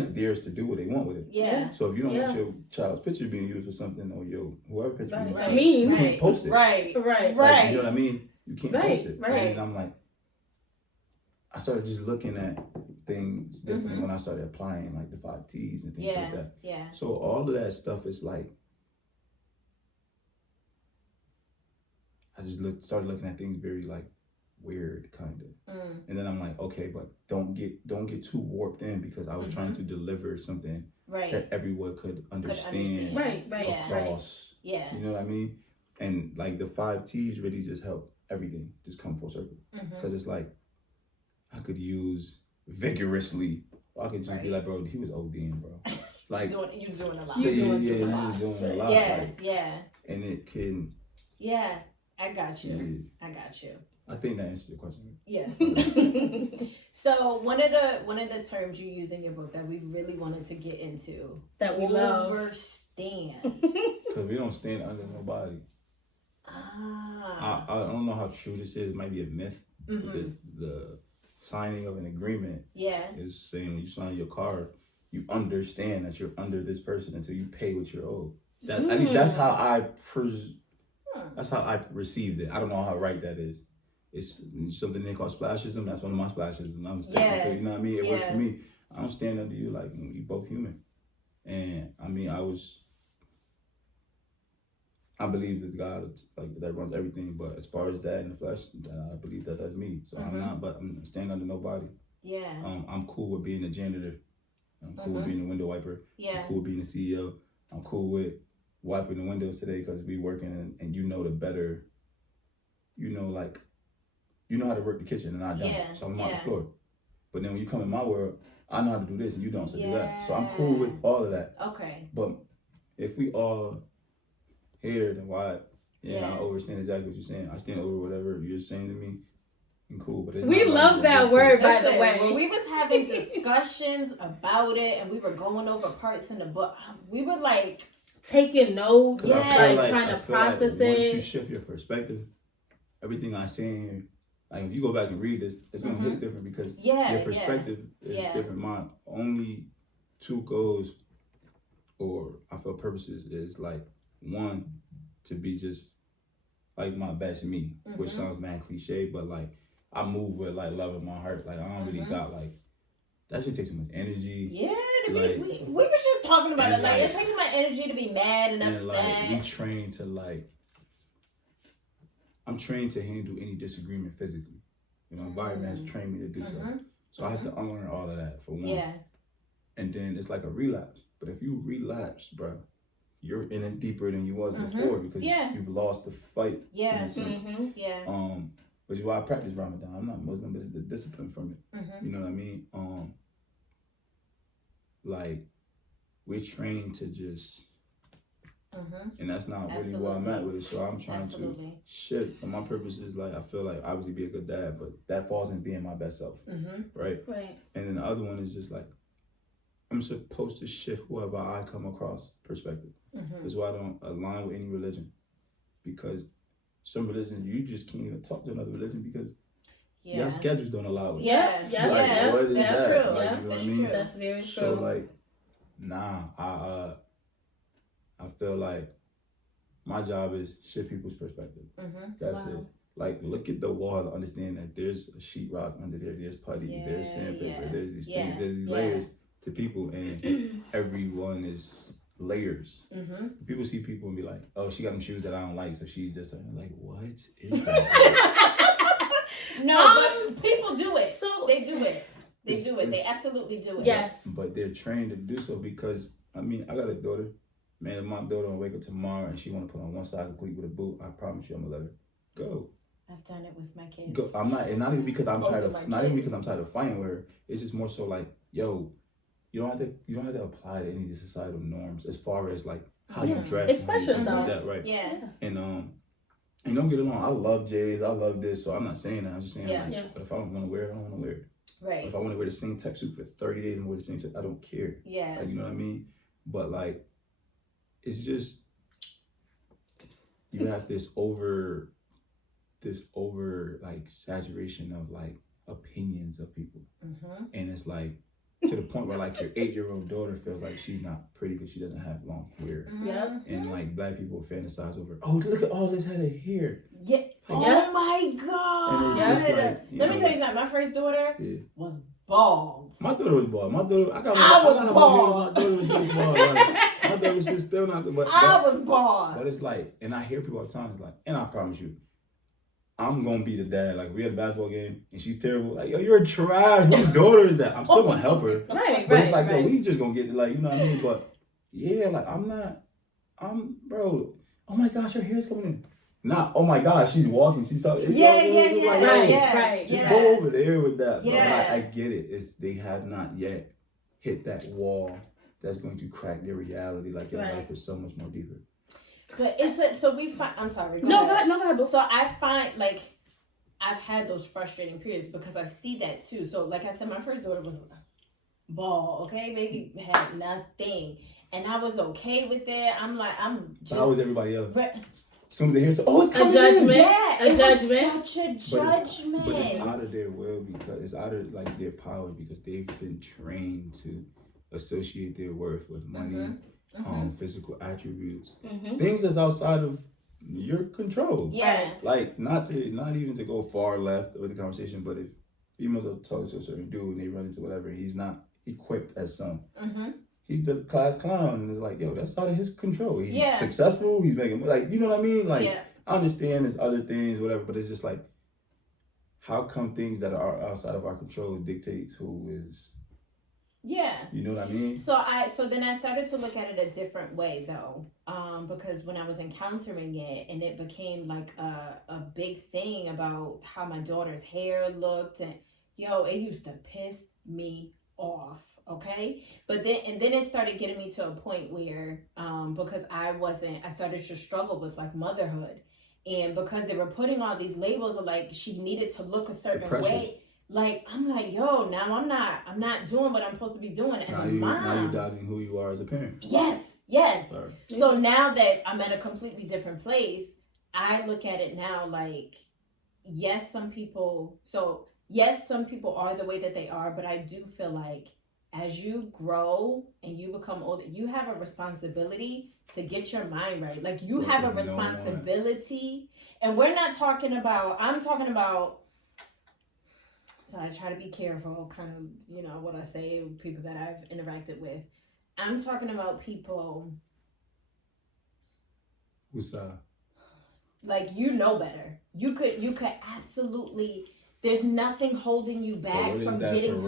theirs to do what they want with it. Yeah. So if you don't want your child's picture being used for something, or your whoever picture being used, you can't post it. Right. Like, you know what I mean? You can't post it. Right. And I'm like, I started just looking at things differently when I started applying like the 5 T's and things like that. Yeah. So all of that stuff is like, I just started looking at things very like weird kind of. And then I'm like, okay, but don't get too warped in, because I was trying to deliver something that everyone could understand. Right. Across. Yeah. You know what I mean? And like the 5 T's really just help everything just come full circle. Because it's like, I could use vigorously, or I could just be like, bro, he was ODing, bro. Like, you doing a lot. He was doing a lot. Yeah. And it can. Yeah, I got you. I think that answers your question. Yes. So one of the terms you use in your book that we really wanted to get into, that we love, overstand. Because we don't stand under nobody. I don't know how true this is. It might be a myth. Because the signing of an agreement is saying when you sign your card, you understand that you're under this person until you pay what you're owed. At least that's how that's how I received it. I don't know how right that is. It's something they call splashism. That's one of my splashes, and I'm sticking to. You know what I mean? It worked for me. I don't stand under you. Like, we both human. And I mean, I believe that God, like, that runs everything. But as far as that in the flesh, I believe that that's me. So I'm standing under nobody. Yeah. I'm cool with being a janitor. I'm cool with being a window wiper. Yeah. I'm cool with being a CEO. I'm cool with wiping the windows today because we working and you know the better, like, you know how to work the kitchen and I don't. Yeah. So I'm on the floor. But then when you come in my world, I know how to do this and you don't, so do that. So I'm cool with all of that. Okay. But if we all here, then why? I understand exactly what you're saying. I stand over whatever you're saying to me. And cool, but we love that word, by the way. When we was having discussions about it and we were going over parts in the book, we were like taking notes, trying to process it. Once you shift your perspective, everything I say Like if you go back and read this, it's gonna hit different because your perspective is different. My only two goals, or I feel purposes, is like one, to be just like my best me, which sounds mad cliche, but like I move with like love in my heart. Like I don't really got like that shit takes so much energy. Yeah, we was just talking about it. Like it takes my energy to be mad and upset. Like we train to like. I'm trained to handle any disagreement physically. You know, environment has trained me to do so. So I have to unlearn all of that for one. Yeah. And then it's like a relapse. But if you relapse, bro, you're in it deeper than you was before because you've lost the fight. Yeah. In a sense. Which is why I practice Ramadan. I'm not Muslim, but it's the discipline from it. You know what I mean? Like we're trained to just. And that's not really where I'm at with it. So I'm trying to shift. And my purpose is like, I feel like obviously be a good dad, but that falls in being my best self. Right? And then the other one is just like, I'm supposed to shift whoever I come across perspective. That's why I don't align with any religion. Because some religion, you just can't even talk to another religion because your schedules don't allow it. What is that? True. Like, you know what I mean? That's very true. So like, nah, I feel like my job is shift people's perspective. That's it. Like, look at the wall to understand that there's a sheetrock under there, there's putty, there's sandpaper, there's these things, there's these layers to people, and everyone is layers. People see people and be like, oh, she got them shoes that I don't like, so she's just like, what is that? No, but people do it. So they do it. They do it. They absolutely do it. Yes. But they're trained to do so because, I mean, I got a daughter. Man, if my daughter will wake up tomorrow and she want to put on one side of cleat with a boot, I promise you I'm gonna let her go. I've done it with my kids. Go. I'm not, and not even because I'm tired of, not even because I'm tired of fighting with her. It's just more so like, yo, you don't have to apply to any of the societal norms as far as like how you dress. Express yourself. That, right? Yeah. And don't get it wrong. I love J's. I love this. So I'm not saying that. I'm just saying but if I don't want to wear it, I don't want to wear it. Right. If I want to wear the same tech suit for 30 days and wear the same tech, I don't care. Yeah. Like, you know what I mean? But like, it's just you have this over like saturation of like opinions of people, and it's like to the point where like your 8-year-old daughter feels like she's not pretty because she doesn't have long hair. And like black people fantasize over, oh, look at all this head of hair. Yeah. Oh my God. And it's just like, let me tell you something. My first daughter was bald. My daughter was bald. My daughter, I was bald. My daughter was really bald. Like, my daughter was still not good. I was bald. But it's like, and I hear people all the time, it's like, and I promise you, I'm gonna be the dad. Like, we had a basketball game and she's terrible. Like, yo, you're trash. Whose daughter is that? I'm still gonna help her. But it's like, yo, we just gonna get it. Like, you know what I mean? But yeah, like, bro, oh my gosh, her hair's coming in. Not, oh my gosh, she's walking. She's talking. Right. Just go over there with that. Yeah. But I get it. They have not yet hit that wall that's going to crack their reality. Like, your life is so much more deeper. But I'm sorry. Go ahead. So I find, like, I've had those frustrating periods because I see that too. So, like I said, my first daughter was bald, okay? Baby had nothing. And I was okay with it. I'm just... How was everybody else? As soon as they hear it's coming judgment. In. Judgment. Such a judgment. But it's out of their will because it's out of like their power because they've been trained to associate their worth with money, physical attributes, things that's outside of your control. Yeah. Like not even to go far left with the conversation, but if females are talking to a certain dude and they run into whatever, he's not equipped as some. He's the class clown, and it's like, yo, that's out of his control. He's successful. He's making, like, you know what I mean? Like, I understand there's other things, whatever, but it's just like, how come things that are outside of our control dictates who is? Yeah. You know what I mean? So then I started to look at it a different way, though, because when I was encountering it, and it became like a big thing about how my daughter's hair looked, and it used to piss me off. Okay, but then it started getting me to a point where because I started to struggle with like motherhood, and because they were putting all these labels of like she needed to look a certain way, like I'm like, yo, now I'm not doing what I'm supposed to be doing as a mom. Now you're doubting who you are as a parent. Yes. Sorry. So now that I'm at a completely different place, I look at it now like yes, some people are the way that they are, but I do feel like as you grow and you become older, you have a responsibility to get your mind right. Like you have a responsibility, and we're not talking about. I'm talking about. So I try to be careful, kind of, what I say, people that I've interacted with. I'm talking about people. Who's like you know better. You could absolutely. There's nothing holding you back from getting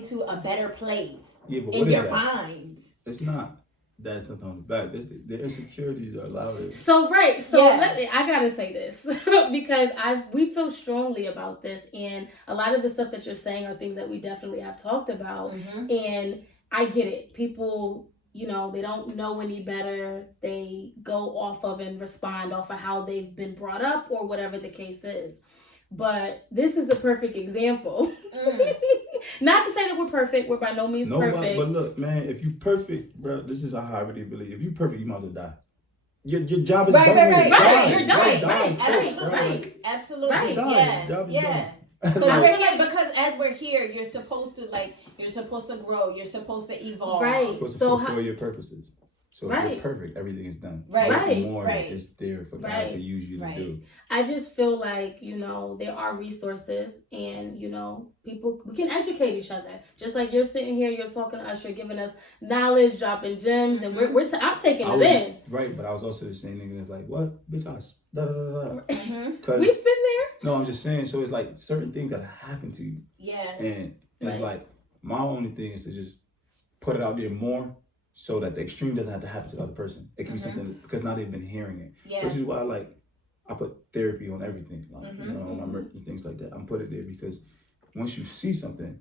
to a better place in your minds. It's not. That's nothing on the back. The insecurities are louder. So I gotta say this because we feel strongly about this, and a lot of the stuff that you're saying are things that we definitely have talked about. And I get it. People, they don't know any better. They go off of and respond off of how they've been brought up or whatever the case is. But this is a perfect example. Not to say that we're perfect. We're by no means perfect. But look, man, if you perfect, bro, this is how I really believe. If you perfect, you might as well die. Your job is done. Right. You're done. Right. Absolutely. Right. Yeah. Because as we're here, you're supposed to grow. You're supposed to evolve. Right. You're supposed to fulfill your purposes. So if you're perfect, everything is done. More is there for God to use you to do. I just feel like, there are resources and, people, we can educate each other. Just like you're sitting here, you're talking to us, you're giving us knowledge, dropping gems, and I'm taking it in. Right, but I was also just saying, niggas like, what? Bitch, da da da da. We've been there. No, I'm just saying, so it's like certain things that happen to you. Yeah. And it's like, my only thing is to just put it out there more, so that the extreme doesn't have to happen to the other person. It can be something, because now they've been hearing it. Yeah. Which is why I put therapy on everything. On my merch and things like that. I'm put it there because once you see something,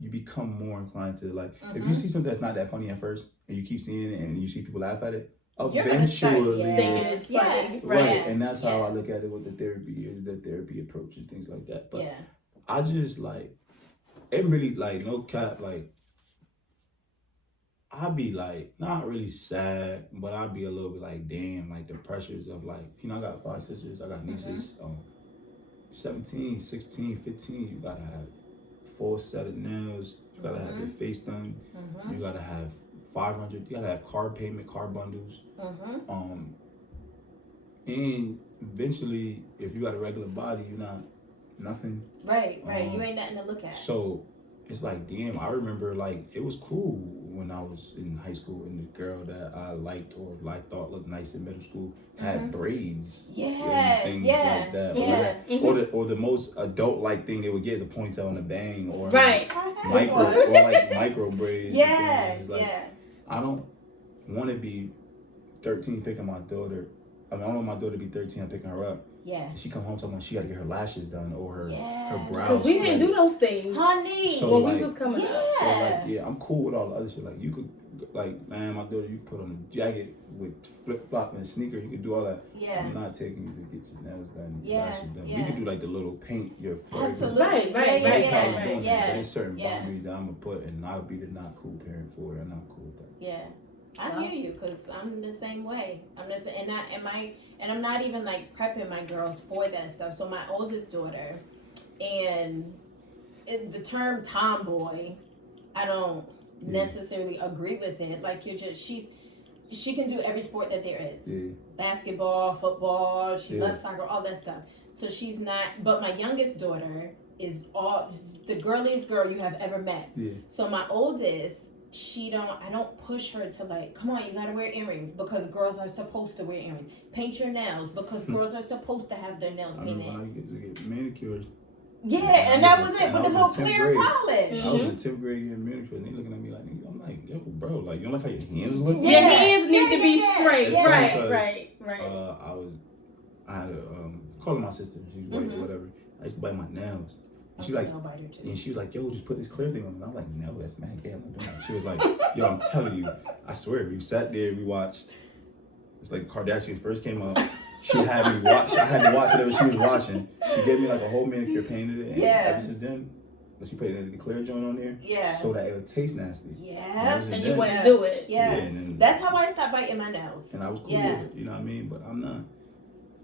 you become more inclined to if you see something that's not that funny at first and you keep seeing it and you see people laugh at it, eventually thinking it's funny. Right. And that's how I look at it with the therapy approach and things like that. But I just it really no cap, I'd be not really sad, but I'd be a little bit damn, the pressures of I got 5 sisters, I got nieces, 17, 16, 15, you gotta have full set of nails, you gotta have your face done, you gotta have 500, you gotta have car payment, car bundles, and eventually, if you got a regular body, you're not nothing. Right, you ain't nothing to look at. So, it's damn, I remember it was cool when I was in high school and the girl that I liked or thought looked nice in middle school had braids. Yeah. And things like that. Yeah. Or the most adult thing they would get is a ponytail and a bang or micro braids. Yeah. I don't want to be 13 picking my daughter. I don't want my daughter to be 13 and picking her up. Yeah. She come home talking about she got to get her lashes done or her brows. Because we didn't do those things, honey. So when we was coming up. So I'm cool with all the other shit. You could man, my daughter, you put on a jacket with flip flop and sneakers. You could do all that. Yeah. I'm not taking you to get your nails done, lashes done. We could do the little paint your foot. Absolutely. Right. But there's certain boundaries that I'm gonna put, and I'll be the not cool parent for it, and I'm cool with that. Yeah. I hear you, because I'm the same way. And I'm not even prepping my girls for that stuff. So my oldest daughter, and the term tomboy, I don't necessarily agree with it. She can do every sport that there is. Yeah. Basketball, football, she loves soccer, all that stuff. So she's not, but my youngest daughter is the girliest girl you have ever met. Yeah. So my oldest, I don't push her to come on, you gotta wear earrings because girls are supposed to wear earrings. Paint your nails because girls are supposed to have their nails painted. I used to get manicures. Yeah, and that was it with the little clear polish. I was in 10th grade getting manicures, and they looking at me I'm like, yo, bro, you don't like how your hands look? Your hands need to be straight. Right. I had calling my sister, she's white or whatever. I used to bite my nails. She's like, and she was like, yo, just put this clear thing on. And I was like, no, that's mad gay. I'm not doing that. She was like, yo, I'm telling you, I swear, we sat there, we watched. It's Kardashians first came up. She had me watch. I had to watch whatever she was watching. She gave me a whole manicure, painted it, and ever since then, she put the clear joint on there, so that it would taste nasty. Yeah, and you wouldn't do it. Yeah, and that's how I stopped biting my nails. And I was cool with it, you know what I mean? But I'm not.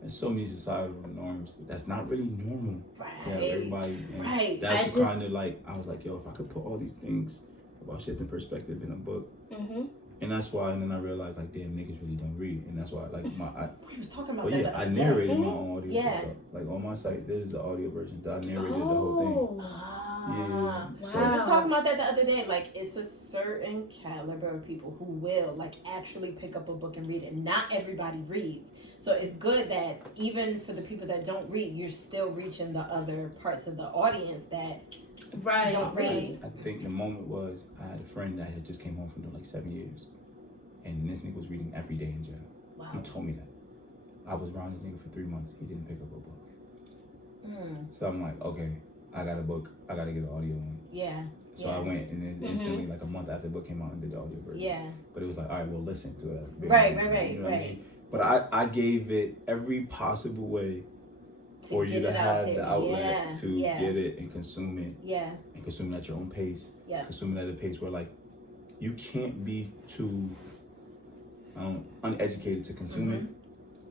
there's so many societal norms that's not really normal. Right. Yeah, everybody. And Right. that's kind of like, I was like, yo, if I could put all these things about shit in perspective in a book. Mm-hmm. And that's why, and then I realized, like, damn, niggas really don't read. And that's why, like, we was talking about but that. yeah, the I other narrated day. my own audio. Yeah. book. Like, on my site, this is the audio version. I narrated the whole thing. Yeah. Wow. So- We was talking about that the other day. Like, it's a certain caliber of people who will, like, actually pick up a book and read it. Not everybody reads. So it's good that even for the people that don't read, you're still reaching the other parts of the audience that Right. don't read. I think the moment was, I had a friend that had just came home from like 7 years. And this nigga was reading every day in jail. Wow. He told me that. I was around this nigga for 3 months. He didn't pick up a book. So I'm like, okay, I got a book. I got to get an audio one. Yeah. So I went, and then instantly, like a month after the book came out, and did the audio version. Yeah. But it was like, all right, well, listen to it. Right. You know what I mean? But I gave it every possible way for you get to it out have there. the outlet Yeah, to yeah. get it and consume it, Yeah. and consume it at your own pace. Yeah. Consume it at a pace where, like, you can't be too uneducated to consume it,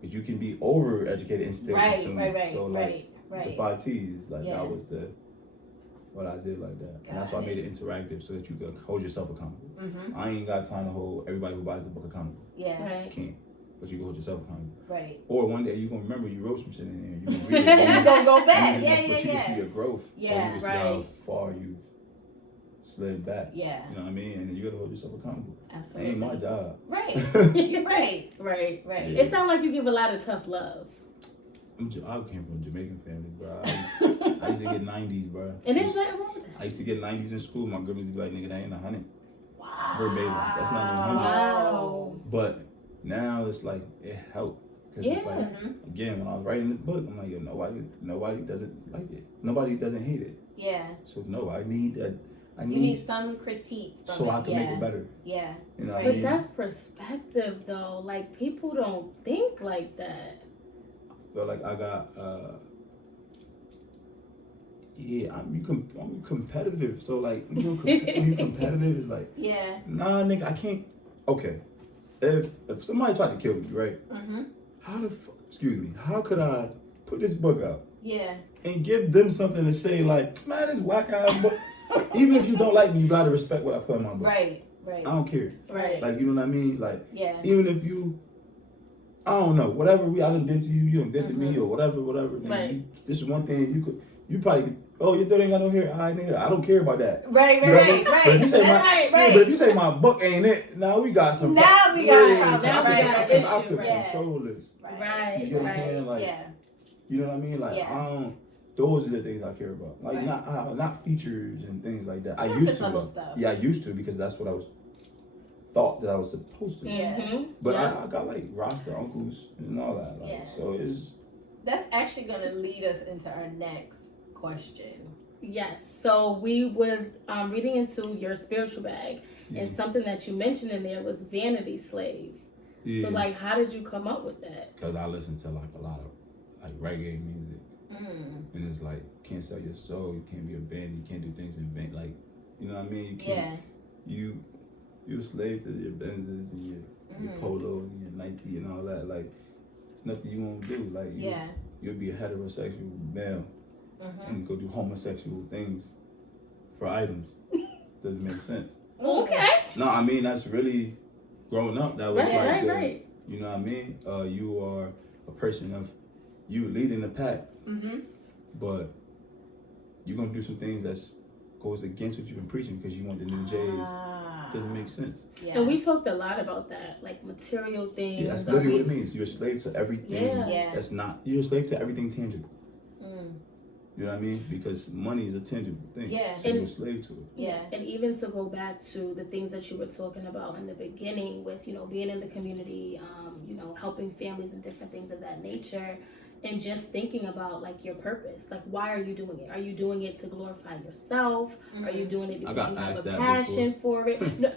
but you can be over-educated and still consume it. So, like, the 5 T's, like, that was what I did like that. And that's why I made it interactive so that you could hold yourself accountable. I ain't got time to hold everybody who buys the book accountable. Yeah. Right. You can't. But you can hold yourself accountable. Right. Or one day you're going to remember you wrote some shit in there. You're going to read it. You're going to go back. But Yeah. you can see your growth. Or Yeah, you can see how far you've slid back. Yeah. You know what I mean? And then you got to hold yourself accountable. Absolutely. It ain't my job. Right. You're right. Right. Right. Yeah. It sounds like you give a lot of tough love. I came from a Jamaican family, bro. I used to get 90s, bro. And there's nothing wrong with that. I used to get 90s in school. My girl would be like, nigga, that ain't 100. Wow. Verbatim. That's not no 100. Wow. But now it's like, it helped. Because it's like, again, when I was writing the book, I'm like, yo, nobody doesn't like it. Nobody doesn't hate it. Yeah. So, no, I need that. You need some critique from so it. I can make it better. Yeah. You know what I But mean? that's perspective, though. Like, people don't think like that. I feel like I got, I'm competitive. So, like, when you're competitive, it's like, Yeah. nah, nigga, I can't. Okay. If somebody tried to kill me, right? How could I put this book out Yeah. and give them something to say, like, man, this whack ass book. Even if you don't like me, you gotta respect what I put in my book. Right. I don't care. Right. Like, you know what I mean? Like, Yeah. even if you, I don't know, whatever I done did to you, you done did to me, or whatever. Nigga, Right. this is one thing you probably could, oh, your daughter ain't got no hair. All right, nigga, I don't care about that. Right. You know what I mean? Right. But if you say Right. but if you say my book ain't it, now we got some. Now we got a problem. Now we Right. got Right. an I issue, could right. control this. Right. You get what I'm saying? Like, Yeah. you know what I mean? Like, Yeah. those are the things I care about. Like, Right. not features and things like that. I Surface used to. level though. stuff. Yeah, I used to because that's what I was thought that I was supposed to. Yeah. Mm-hmm. But I got like roster uncles and all that. Like, Yeah. So it's. That's actually going to lead us into our next question. Yes. So we was reading into your spiritual bag, and something that you mentioned in there was vanity slave. Yeah. So, like, how did you come up with that? Because I listen to like a lot of like reggae music, and it's like can't sell your soul. You can't be a band. You can't do things in vain. Like, you know what I mean? You can't. Yeah. You're a slave to your Benzes and your Polos and your Nike and all that. Like, there's nothing you won't do. Like, you'll be a heterosexual male and go do homosexual things for items. Doesn't make sense. Okay. No, I mean, that's really growing up. That was Right. You know what I mean? You are a person of you leading the pack, but you're gonna do some things that goes against what you've been preaching because you want the new J's. Doesn't make sense. Yeah. And we talked a lot about that, like material things. Yeah, that's literally what it means. You're a slave to everything. Yeah. That's not. You're a slave to everything tangible. You know what I mean? Because money is a tangible thing. Yeah. So you're a slave to it. Yeah. And even to go back to the things that you were talking about in the beginning with, being in the community, helping families and different things of that nature, and just thinking about like your purpose. Like, why are you doing it? Are you doing it to glorify yourself? Are you doing it because you have a passion for it? No,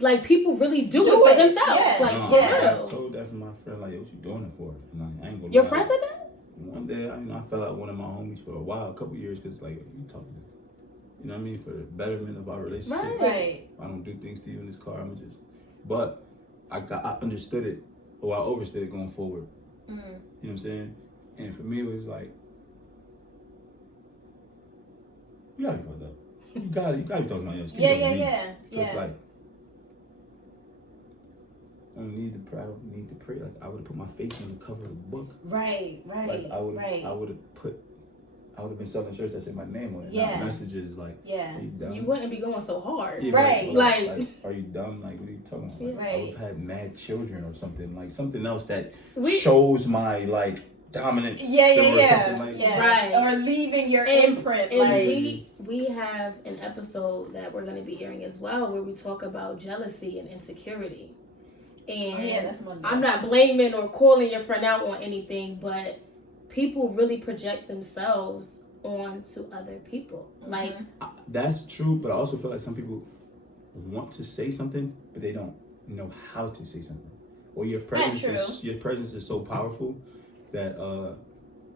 like, people really do it for themselves. Yeah. Like, No, for I real. told that from my friend, like, what you doing it for? And I ain't gonna Your lie. friend said that? One day, I fell out with one of my homies for a while, a couple years, because, like, you talking to, you know what I mean, for the betterment of our relationship. Right. I don't do things to you in this car, but I understood it, or I overstood it going forward. You know what I'm saying? And for me, it was like, you gotta be fucked up. You gotta be talking about your skin. Yeah. It's like, I don't need to pray. I don't need to pray. Like, I would have put my face on the cover of the book. Right. Like, I would have been selling shirts that said my name on it. Yeah. Not messages like, are you dumb? You wouldn't be going so hard. Yeah, right. Like, are you dumb? Like, what are you talking about? Like, right. I would have had mad children or something. Like, something else that shows my, like, dominance. Right. Or leaving your imprint. And like, we have an episode that we're going to be airing as well where we talk about jealousy and insecurity. And that's Monday. I'm not blaming or calling your friend out on anything, but people really project themselves onto other people. Like, that's true, but I also feel like some people want to say something, but they don't know how to say something. Or your presence is so powerful that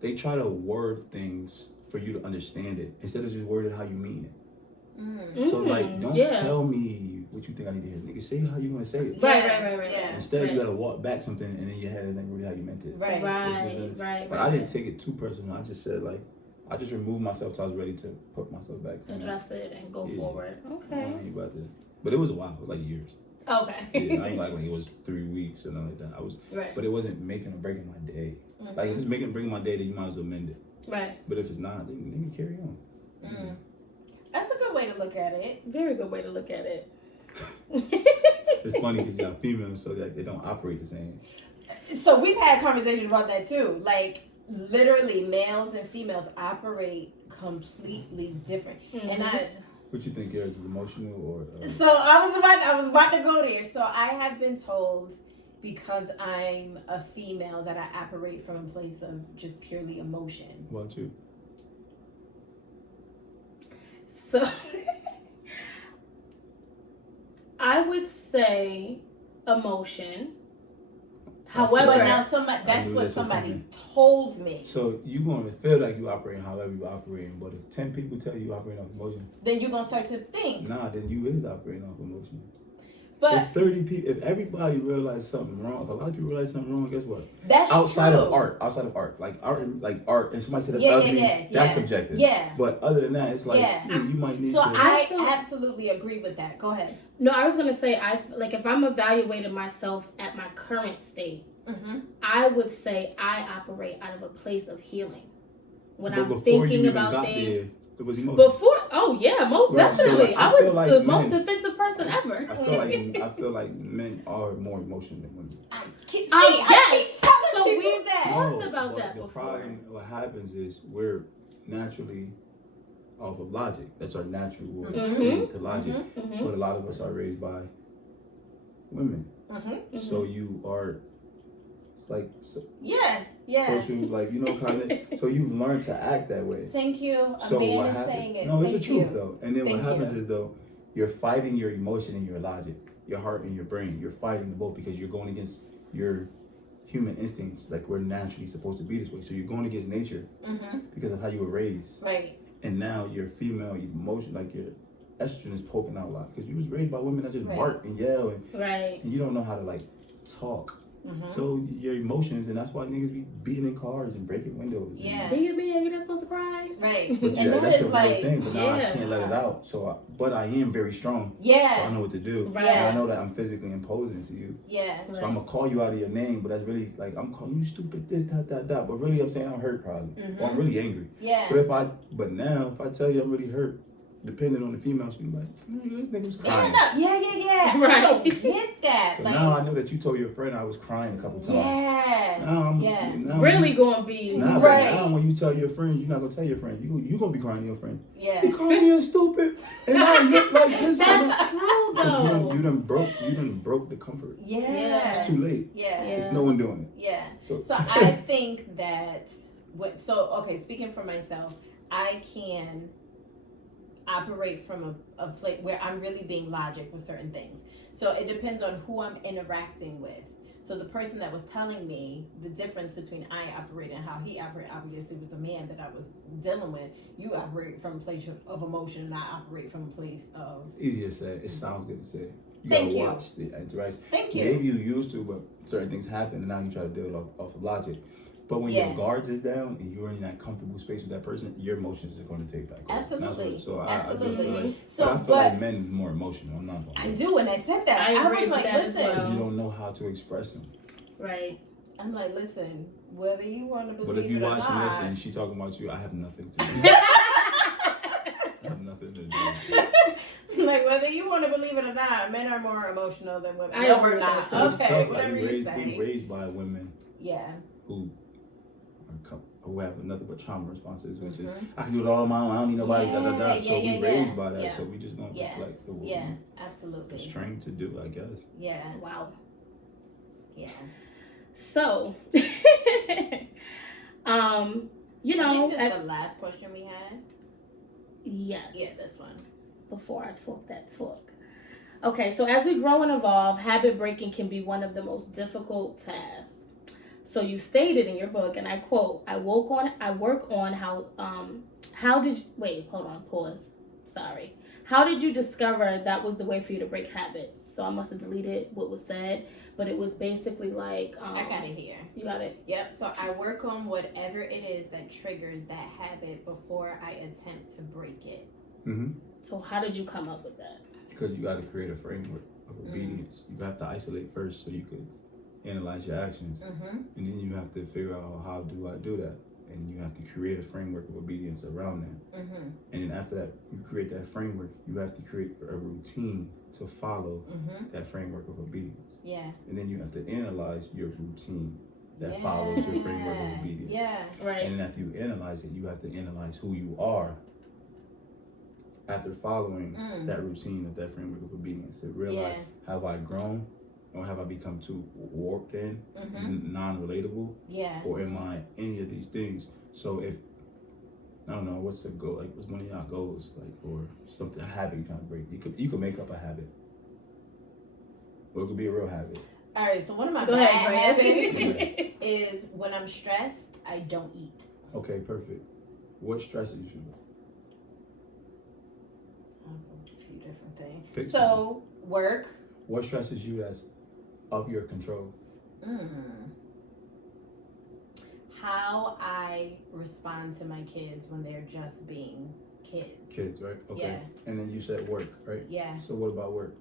they try to word things for you to understand it instead of just word it how you mean it. So like, don't tell me what you think I need to hear. Nigga, say how you want to say it. Right. Yeah. Instead, you gotta walk back something and then your head is like really how you meant it. Right. But I didn't take it too personal. I just said like, I just removed myself till I was ready to put myself back. Address it and go forward. Okay. But it was a while. It was like years. Okay. I ain't like it was 3 weeks or nothing like that. Right. But it wasn't making or breaking my day. Like if it's making or breaking my day, then you might as well mend it. Right. But if it's not, then you can carry on. That's a good way to look at it. Very good way to look at it. It's funny because y'all females, so like they don't operate the same. So we've had conversations about that too. Like literally, males and females operate completely different. And What you think yours is emotional or? So I was about to go there. So I have been told, because I'm a female, that I operate from a place of just purely emotion. What about you? So I would say emotion. However, but now that's what somebody told me. So you gonna feel like you operating however you operating, but if 10 people tell you operating off emotion, then you're gonna start to think. Nah, then you is operating off emotion. But if 30 people, if everybody realized something wrong, if a lot of people realize something wrong, guess what? That's outside true. of art, like art, and somebody said that's ugly, that's subjective. Yeah. But other than that, it's like you might need. So I absolutely agree with that. Go ahead. No, I was gonna say if I'm evaluating myself at my current state, I would say I operate out of a place of healing. When I'm thinking about things. Before, most definitely. I was like the most defensive person ever. I feel like men are more emotional than women. Yes. So we've talked about that before. Problem, what happens is we're naturally off of logic. That's our natural word to logic. But a lot of us are raised by women. So you are like social, like kind of. So you've learned to act that way. Thank you. So what is happens? saying it. No, it's Thank the truth you. though. And then what happens is though, you're fighting your emotion and your logic, your heart and your brain. You're fighting both because you're going against your human instincts. Like we're naturally supposed to be this way. So you're going against nature because of how you were raised. Right. And now your female emotion, like your estrogen is poking out a lot because you was raised by women that just bark and yell and you don't know how to like talk. So your emotions, and that's why niggas be beating in cars and breaking windows. Yeah. Do you mean you're not supposed to cry? Right. But and that's a like, real thing. But now I can't let it out. But I am very strong. Yeah. So I know what to do. Right. And I know that I'm physically imposing to you. Yeah. So I'm gonna call you out of your name, but that's really like I'm calling you stupid, this, that. But really I'm saying I'm hurt probably. Or I'm really angry. Yeah. But now if I tell you I'm really hurt, depending on the female, she'll be like, this nigga was crying. Yeah. Right. I don't get that. So like, now I know that you told your friend I was crying a couple times. Yeah. Now really gonna be right. Now when you tell your friend, you're not gonna tell your friend. You gonna be crying to your friend. Yeah. You calling me stupid, and I look like this. That's true though. You done broke the comfort. Yeah. It's too late. Yeah. It's no one doing it. Yeah. So I think that speaking for myself, I can operate from a place where I'm really being logic with certain things. So it depends on who I'm interacting with. So the person that was telling me the difference between I operate and how he operated, obviously was a man that I was dealing with. You operate from a place of emotion and I operate from a place of... Easier said. It sounds good to say. You Thank gotta you. watch the interaction. Thank you. Maybe you used to, but certain things happen, and now you try to deal off of logic. But when Yeah. your guards is down and you're in that comfortable space with that person, your emotions is going to take back over. Absolutely. So Absolutely. I do feel like, So, but I feel like men is more emotional. I'm not. I do, and I said that. I agree was with like, that as listen. well. Because you don't know how to express them. Right. I'm like, listen, whether you want to believe But if you it or watching not. this and she talking about you, I have nothing to do. I have nothing to do. Like, whether you want to believe it or not, men are more emotional than women. I No, agree we're with not. that too. It's Okay, tough. whatever Like, you we say. raised by women Yeah. who have nothing but trauma responses, which is I can do it all on my own. I don't need nobody. So we raised by that. Yeah. So we just don't reflect the Yeah, we absolutely. was trained to do, I guess. Yeah. Wow. Yeah. So, you I know, think this is the last question we had. yes. Yeah, this one. Before I talk that talk. Okay, so as we grow and evolve, habit breaking can be one of the most difficult tasks. So you stated in your book, and I quote, I work on how did you, wait, hold on, pause. Sorry. How did you discover that was the way for you to break habits? So I must have deleted what was said, but it was basically like, I got it here. You got it? Yep. So I work on whatever it is that triggers that habit before I attempt to break it. Mm-hmm. So how did you come up with that? Because you got to create a framework of obedience. You have to isolate first so you could analyze your actions. Mm-hmm. And then you have to figure out how do I do that. And you have to create a framework of obedience around that. Mm-hmm. And then after that, you create that framework, you have to create a routine to follow that framework of obedience. Yeah. And then you have to analyze your routine that follows your framework of obedience. Yeah. Right. And then after you analyze it, you have to analyze who you are after following that routine of that framework of obedience to realize, have I grown or have I become too warped in, non-relatable? Yeah. Or am I any of these things? So if, I don't know, what's the goal? Like, what's one of y'all goals? Like, or something, a habit you're trying to break. You could make up a habit. Or it could be a real habit. All right, so one of my Go bad ahead, habits is when I'm stressed, I don't eat. Okay, perfect. What stresses you? A few different things. Pick So, work. what stresses you that's of your control? How I respond to my kids when they're just being kids. Kids, right? Okay. Yeah. And then you said work, right? Yeah. So what about work?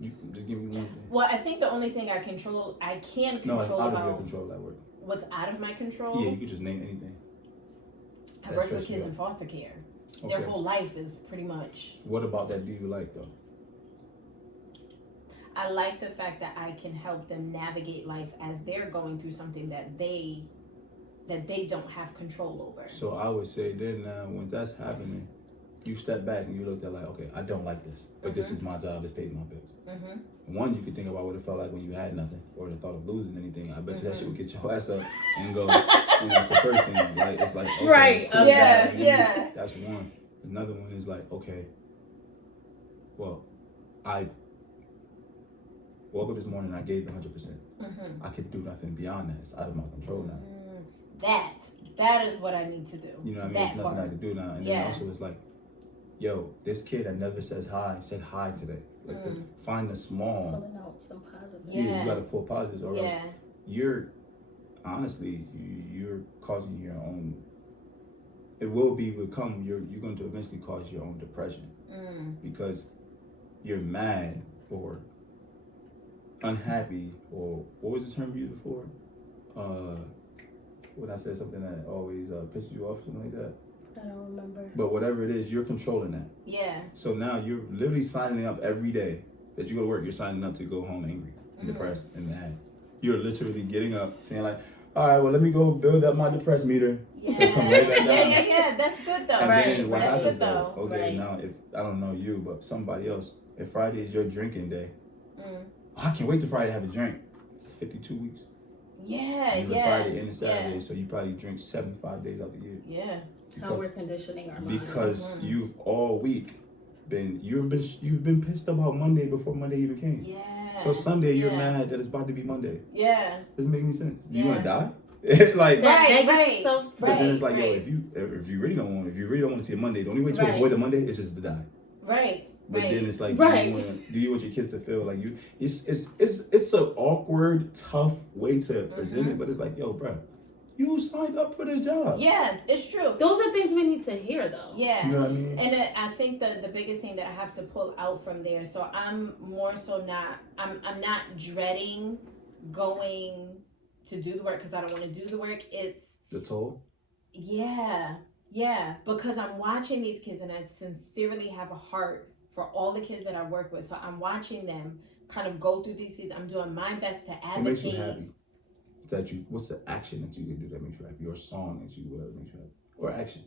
You just give me one thing. Well, I think the only thing I can control No, it's out of your about control, that work. what's out of my control. Yeah, you could just name anything. I work with kids in foster care. Okay. Their whole life is pretty much. What about that do you like though? I like the fact that I can help them navigate life as they're going through something that they don't have control over. So I would say then when that's happening, you step back and you look at like, okay, I don't like this, but this is my job, it's paying my bills. One, you could think about what it felt like when you had nothing or the thought of losing anything. I bet you that shit would get your ass up and go, that's the first thing. Like, it's like, okay, Right. cool, Yeah, God, yeah. That's one. Another one is like, okay, well, I woke up this morning and I gave 100%. I could do nothing beyond that. It's out of my control now. That is what I need to do. You know what I mean? That There's nothing part. I can do now. And then also it's like, yo, this kid that never says hi said hi today. Like find the small. Pulling out some positive. Yeah, you gotta pull positives or else Yeah. you're honestly you're causing your own. It will become you're going to eventually cause your own depression because you're mad or unhappy or what was the term you used before? When I said something that always pisses you off, something like that. I don't remember. But whatever it is, you're controlling that. Yeah. So now you're literally signing up every day that you go to work. You're signing up to go home angry and depressed and mad. You're literally getting up saying like, all right, well, let me go build up my depressed meter. Yeah. So come right back down. Yeah. That's good though. And then what That's happens good though? though. Okay, Right. now if I don't know you, but somebody else, if Friday is your drinking day, I can't wait till Friday to have a drink. 52 weeks. Yeah. And Yeah. Friday and Saturday, so you probably drink 75 days out the year. Yeah. How we're conditioning our minds. Because you've all week you've been pissed about Monday before Monday even came. Yeah. So Sunday you're mad that it's about to be Monday. Yeah. Doesn't make any sense. Do you Yeah. want to die? Like, Right. but then it's like, yo, if you really don't want to see a Monday, the only way to avoid a Monday is just to die. Right. But Right. then it's like, Right. do you want your kids to feel like you? It's an awkward, tough way to present it, but it's like, yo, bro, you signed up for this job. Yeah, it's true. Those are things we need to hear, though. Yeah. You know what I mean? And I think the biggest thing that I have to pull out from there, so I'm more so not, I'm not dreading going to do the work because I don't want to do the work. It's The toll. Yeah, because I'm watching these kids and I sincerely have a heart for all the kids that I work with. So I'm watching them kind of go through these things. I'm doing my best to advocate. What makes you happy? What's the action that you can do that makes you happy? Or song that you whatever makes you happy? Or action?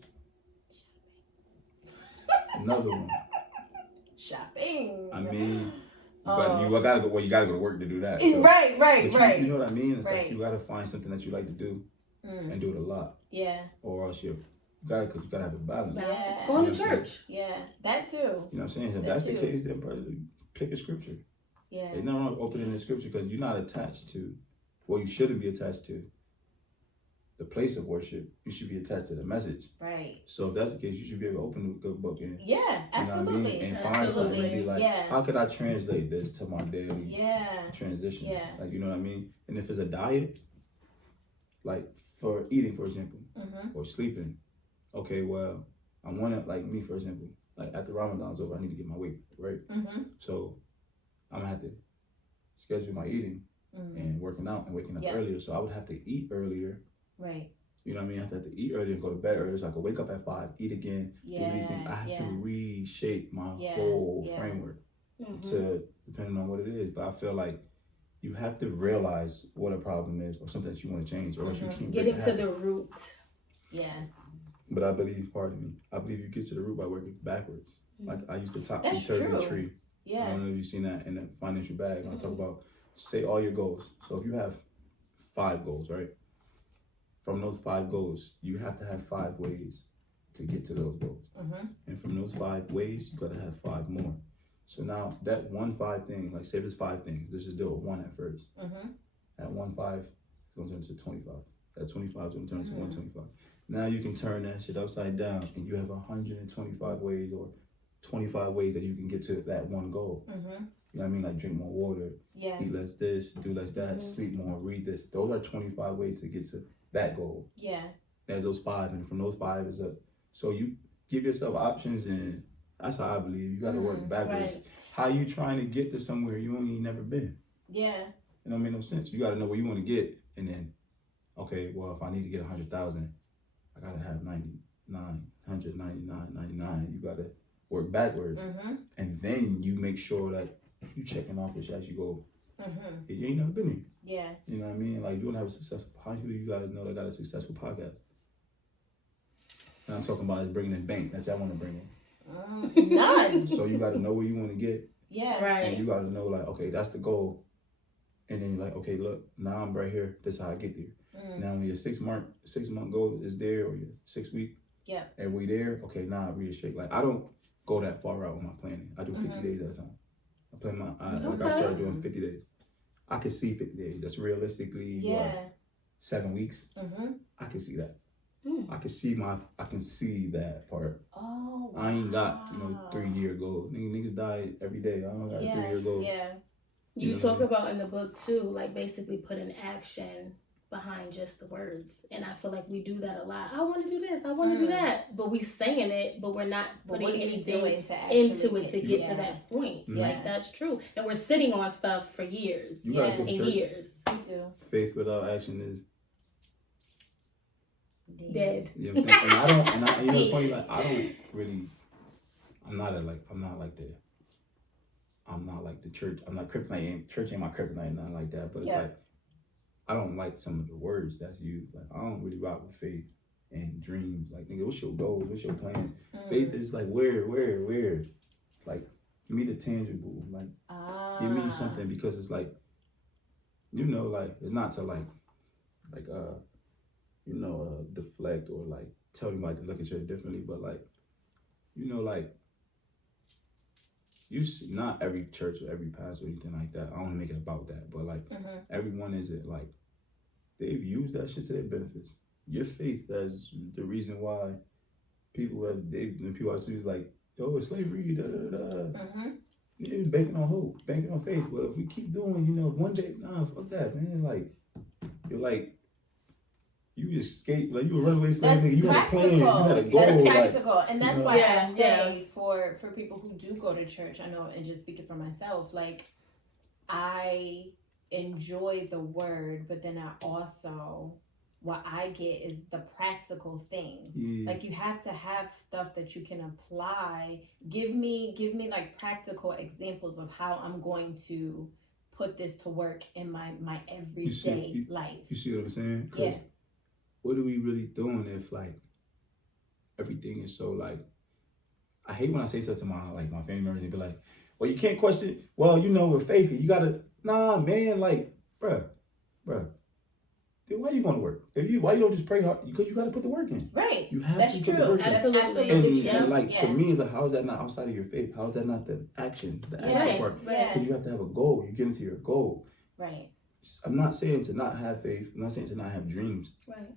Another one. Shopping. I mean, but you gotta go. Well, you gotta go to work to do that. So. Right. You know what I mean? It's right. like you gotta find something that you like to do and do it a lot. Yeah. Or else you gotta have a balance. Yeah. Going to church. Yeah, that too. You know what I'm saying? If that's the case, then brother, pick a scripture. Yeah. There's nothing wrong with opening the scripture because you're not attached to, well, you shouldn't be attached to the place of worship. You should be attached to the message. Right. So if that's the case, you should be able to open a good book and absolutely. You know what I mean? And find something and be like, how could I translate this to my daily transition? Yeah. Like, you know what I mean? And if it's a diet, like for eating, for example, or sleeping, okay, well, I want to, like me, for example, like after Ramadan's over, I need to get my weight, right? So I'm going to have to schedule my eating and working out and waking up earlier. So I would have to eat earlier. Right. You know what I mean? I have to eat earlier and go to bed earlier so I can wake up at 5, eat again, do these things. I have to reshape my whole framework to depending on what it is. But I feel like you have to realize what a problem is or something that you want to change or else you can't get into the root. Yeah. But I believe you get to the root by working backwards. Like I used to topsy-turvy a tree. Yeah. I don't know if you've seen that in the financial bag when I talk about say all your goals. So if you have 5 goals, right? From those 5 goals, you have to have 5 ways to get to those goals. And from those 5 ways, you gotta have 5 more. So now that 5 thing, like say there's 5 things, let's just do it 1 at first. That 5 is gonna turn into 25. That 25 is gonna turn into 125. Now you can turn that shit upside down and you have 125 ways or 25 ways that you can get to that one goal. You know what I mean? Like drink more water, eat less this, do less that, sleep more, read this. Those are 25 ways to get to that goal. Yeah. There's those 5, and from those 5 is up. So you give yourself options, and that's how I believe. You got to work backwards. Right. How you trying to get to somewhere you ain't never been? Yeah. It don't make no sense. You got to know where you want to get, and then, okay, well, if I need to get 100,000, I got to have 99. You got to work backwards, and then you make sure that you checking off this as you go. You ain't never been here. Yeah. You know what I mean? Like, you want to have a successful podcast. You guys know they got a successful podcast. And I'm talking about is bringing in bank that y'all want to bring in. None. So you got to know where you want to get. Yeah. Right. And you got to know, like, okay, that's the goal. And then you're like, okay, look, now I'm right here. This is how I get there. Now when your 6-month goal is there, or your 6 week, and we there, okay, now I reiterate. Like, I don't go that far out with my planning. I do 50 days at a time. I plan I started doing 50 days. I could see 50 days. That's realistically 7 weeks. I can see that. I can see that part. Oh, wow. I ain't got 3-year goal. Niggas die every day. I don't got a 3-year goal. Yeah. You talk about in the book too, like basically putting action behind just the words, and I feel like we do that a lot. I want to do this. I want to do that, but we saying it, but we're not putting anything into it to get to that point. Like that's true, and we're sitting on stuff for years and years. We do. Faith without action is dead. You know what I'm saying? And I you know, funny, like I'm not like the church. I'm not kryptonite. Church ain't my kryptonite. Not like that. But it's like I don't like some of the words that's used. Like I don't really rock with faith and dreams. Like nigga, what's your goals? What's your plans? Faith is like where? Like give me the tangible. Like give me something, because it's like like it's not to deflect or like tell anybody to look at you differently, but like like you see, not every church or every pastor or anything like that. I don't want to make it about that, but like everyone is it like they've used that shit to their benefits. Your faith is the reason why people are choose like yo, slavery, da da da. Mm-hmm. Yeah, we banking on hope, banking on faith. But if we keep doing, one day, nah, fuck that, man. Like, you're like, you escape, like you a runaway slave That's nigga. You had a plan, you had a goal. That's like, practical, and that's why Yeah, I say for people who do go to church, I know, and just speaking for myself, like I enjoy the word, but then I also what I get is the practical things. Yeah. Like you have to have stuff that you can apply. Give me like practical examples of how I'm going to put this to work in my everyday life. You see what I'm saying? Yeah. What are we really doing if like everything is so like? I hate when I say stuff to my family members and be like, "Well, you can't question. Well, with faith, you gotta nah, man. Like, bruh. Then why you want to work? Why you don't just pray hard? Because you got to put the work in. Right. You have That's to true. put the work in. Absolutely true. And like for me, like how is that not outside of your faith? How is that not the action part? Right. Because you have to have a goal. You get into your goal. Right. I'm not saying to not have faith. I'm not saying to not have dreams. Right.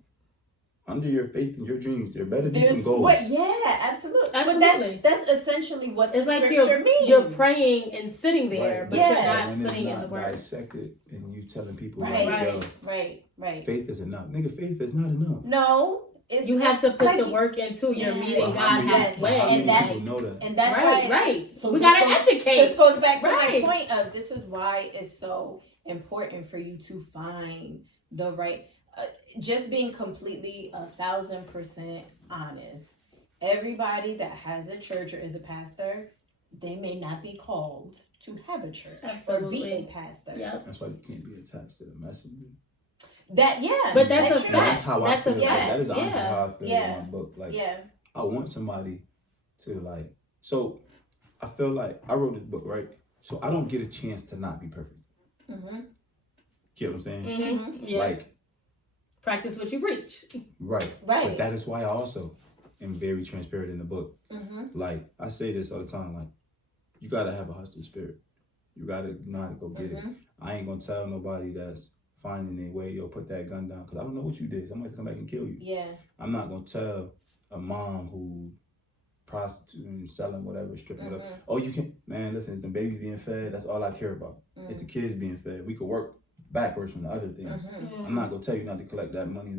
Under your faith and your dreams, there better be some goals. Absolutely. Absolutely. But that's essentially what the it's like scripture means. You're praying and sitting there, right. but you're not putting in the work. Dissected, and you telling people, Right. Faith is enough, nigga. Faith is not enough. No, you have to put the work into your meeting God halfway, and that's why. Right. So we gotta educate. This goes back to my point of this is why it's so important for you to find the right. Just being completely 1,000% honest. Everybody that has a church or is a pastor, they may not be called to have a church or be a pastor. Yep. That's why you can't be attached to the messenger. But that's a fact. That's how I feel. That is honestly how I feel in my book. Like, I want somebody to like. So, I feel like I wrote this book, right? So I don't get a chance to not be perfect. Mm-hmm. Get what I'm saying? Mm-hmm. Yeah. Like. Practice what you preach. Right. But that is why I also am very transparent in the book. Mm-hmm. Like, I say this all the time, like, you gotta have a hustler spirit. You gotta know how to go get it. I ain't gonna tell nobody that's finding their way, yo, put that gun down, because I don't know what you did. Somebody come back and kill you. Yeah. I'm not gonna tell a mom who prostituting, selling, whatever, stripping, whatever. Oh, you can, man, listen, it's the baby being fed. That's all I care about. It's the kids being fed. We could work backwards from the other things. I'm not gonna tell you not to collect that money.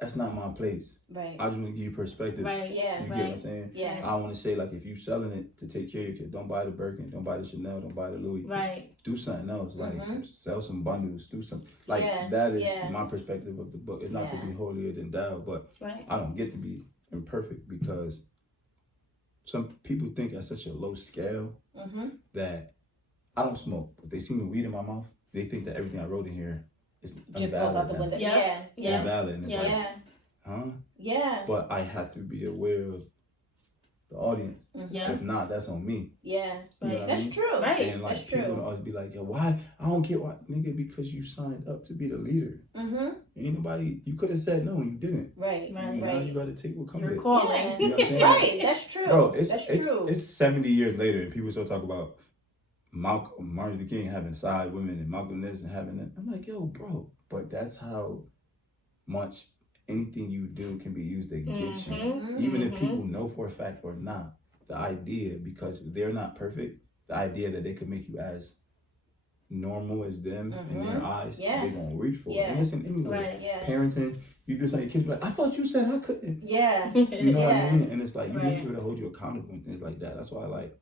That's not my place. Right. I just want to give you perspective. Right. Yeah. You get what I'm saying? Yeah. I want to say, like, if you selling it to take care of your kids, don't buy the Birkin, don't buy the Chanel, don't buy the Louis. Right. Do something else. Like sell some bundles. Do some that is my perspective of the book. It's not to be holier than thou, but I don't get to be imperfect because some people think at such a low scale that I don't smoke, but they see me weed in my mouth. They think that everything I wrote in here is just goes out the window. Yeah. Invalid. And it's like, huh? Yeah. But I have to be aware of the audience. If not, that's on me. Yeah. You know that's true. Right. And like that's people true. always be like, yo, why? I don't get why, nigga, because you signed up to be the leader. Ain't nobody. You could have said no, and you didn't. Right. Now you got to take what comes with it. Calling. You know what I'm saying? Right. That's true. Bro, that's true. It's 70 years later, and people still talk about Martin Luther King having side women and Malcolm this and having that. I'm like, yo, bro, but that's how much anything you do can be used against you. Even if people know for a fact or not, the idea, because they're not perfect, the idea that they could make you as normal as them in their eyes, they're going to reach for it. And listen, anyway, parenting, you do something, your kids be like, I thought you said I couldn't. Yeah. You know what I mean? And it's like, you need people to hold you accountable and things like that. That's why I like,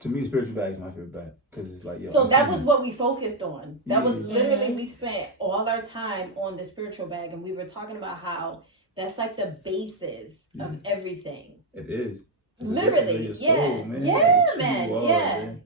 to me, spiritual bag is my favorite bag because it's like, yo. So that was what we focused on. That was literally, we spent all our time on the spiritual bag, and we were talking about how that's like the basis of everything. It is. Literally, soul, man.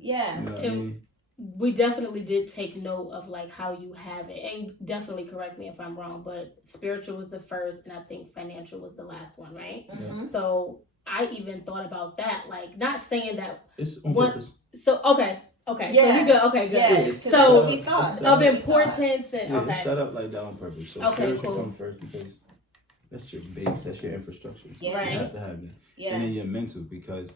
Yeah. You know what I mean? We definitely did take note of like how you have it, and definitely correct me if I'm wrong, but spiritual was the first, and I think financial was the last one, right? So I even thought about that, like not saying that it's on purpose. So okay, so we good. Okay, good. Yeah, so we thought of importance and it's set up like that on purpose. So spiritual come first because that's your base, that's your infrastructure. Yeah. You have to have that. Yeah. And then your mental, because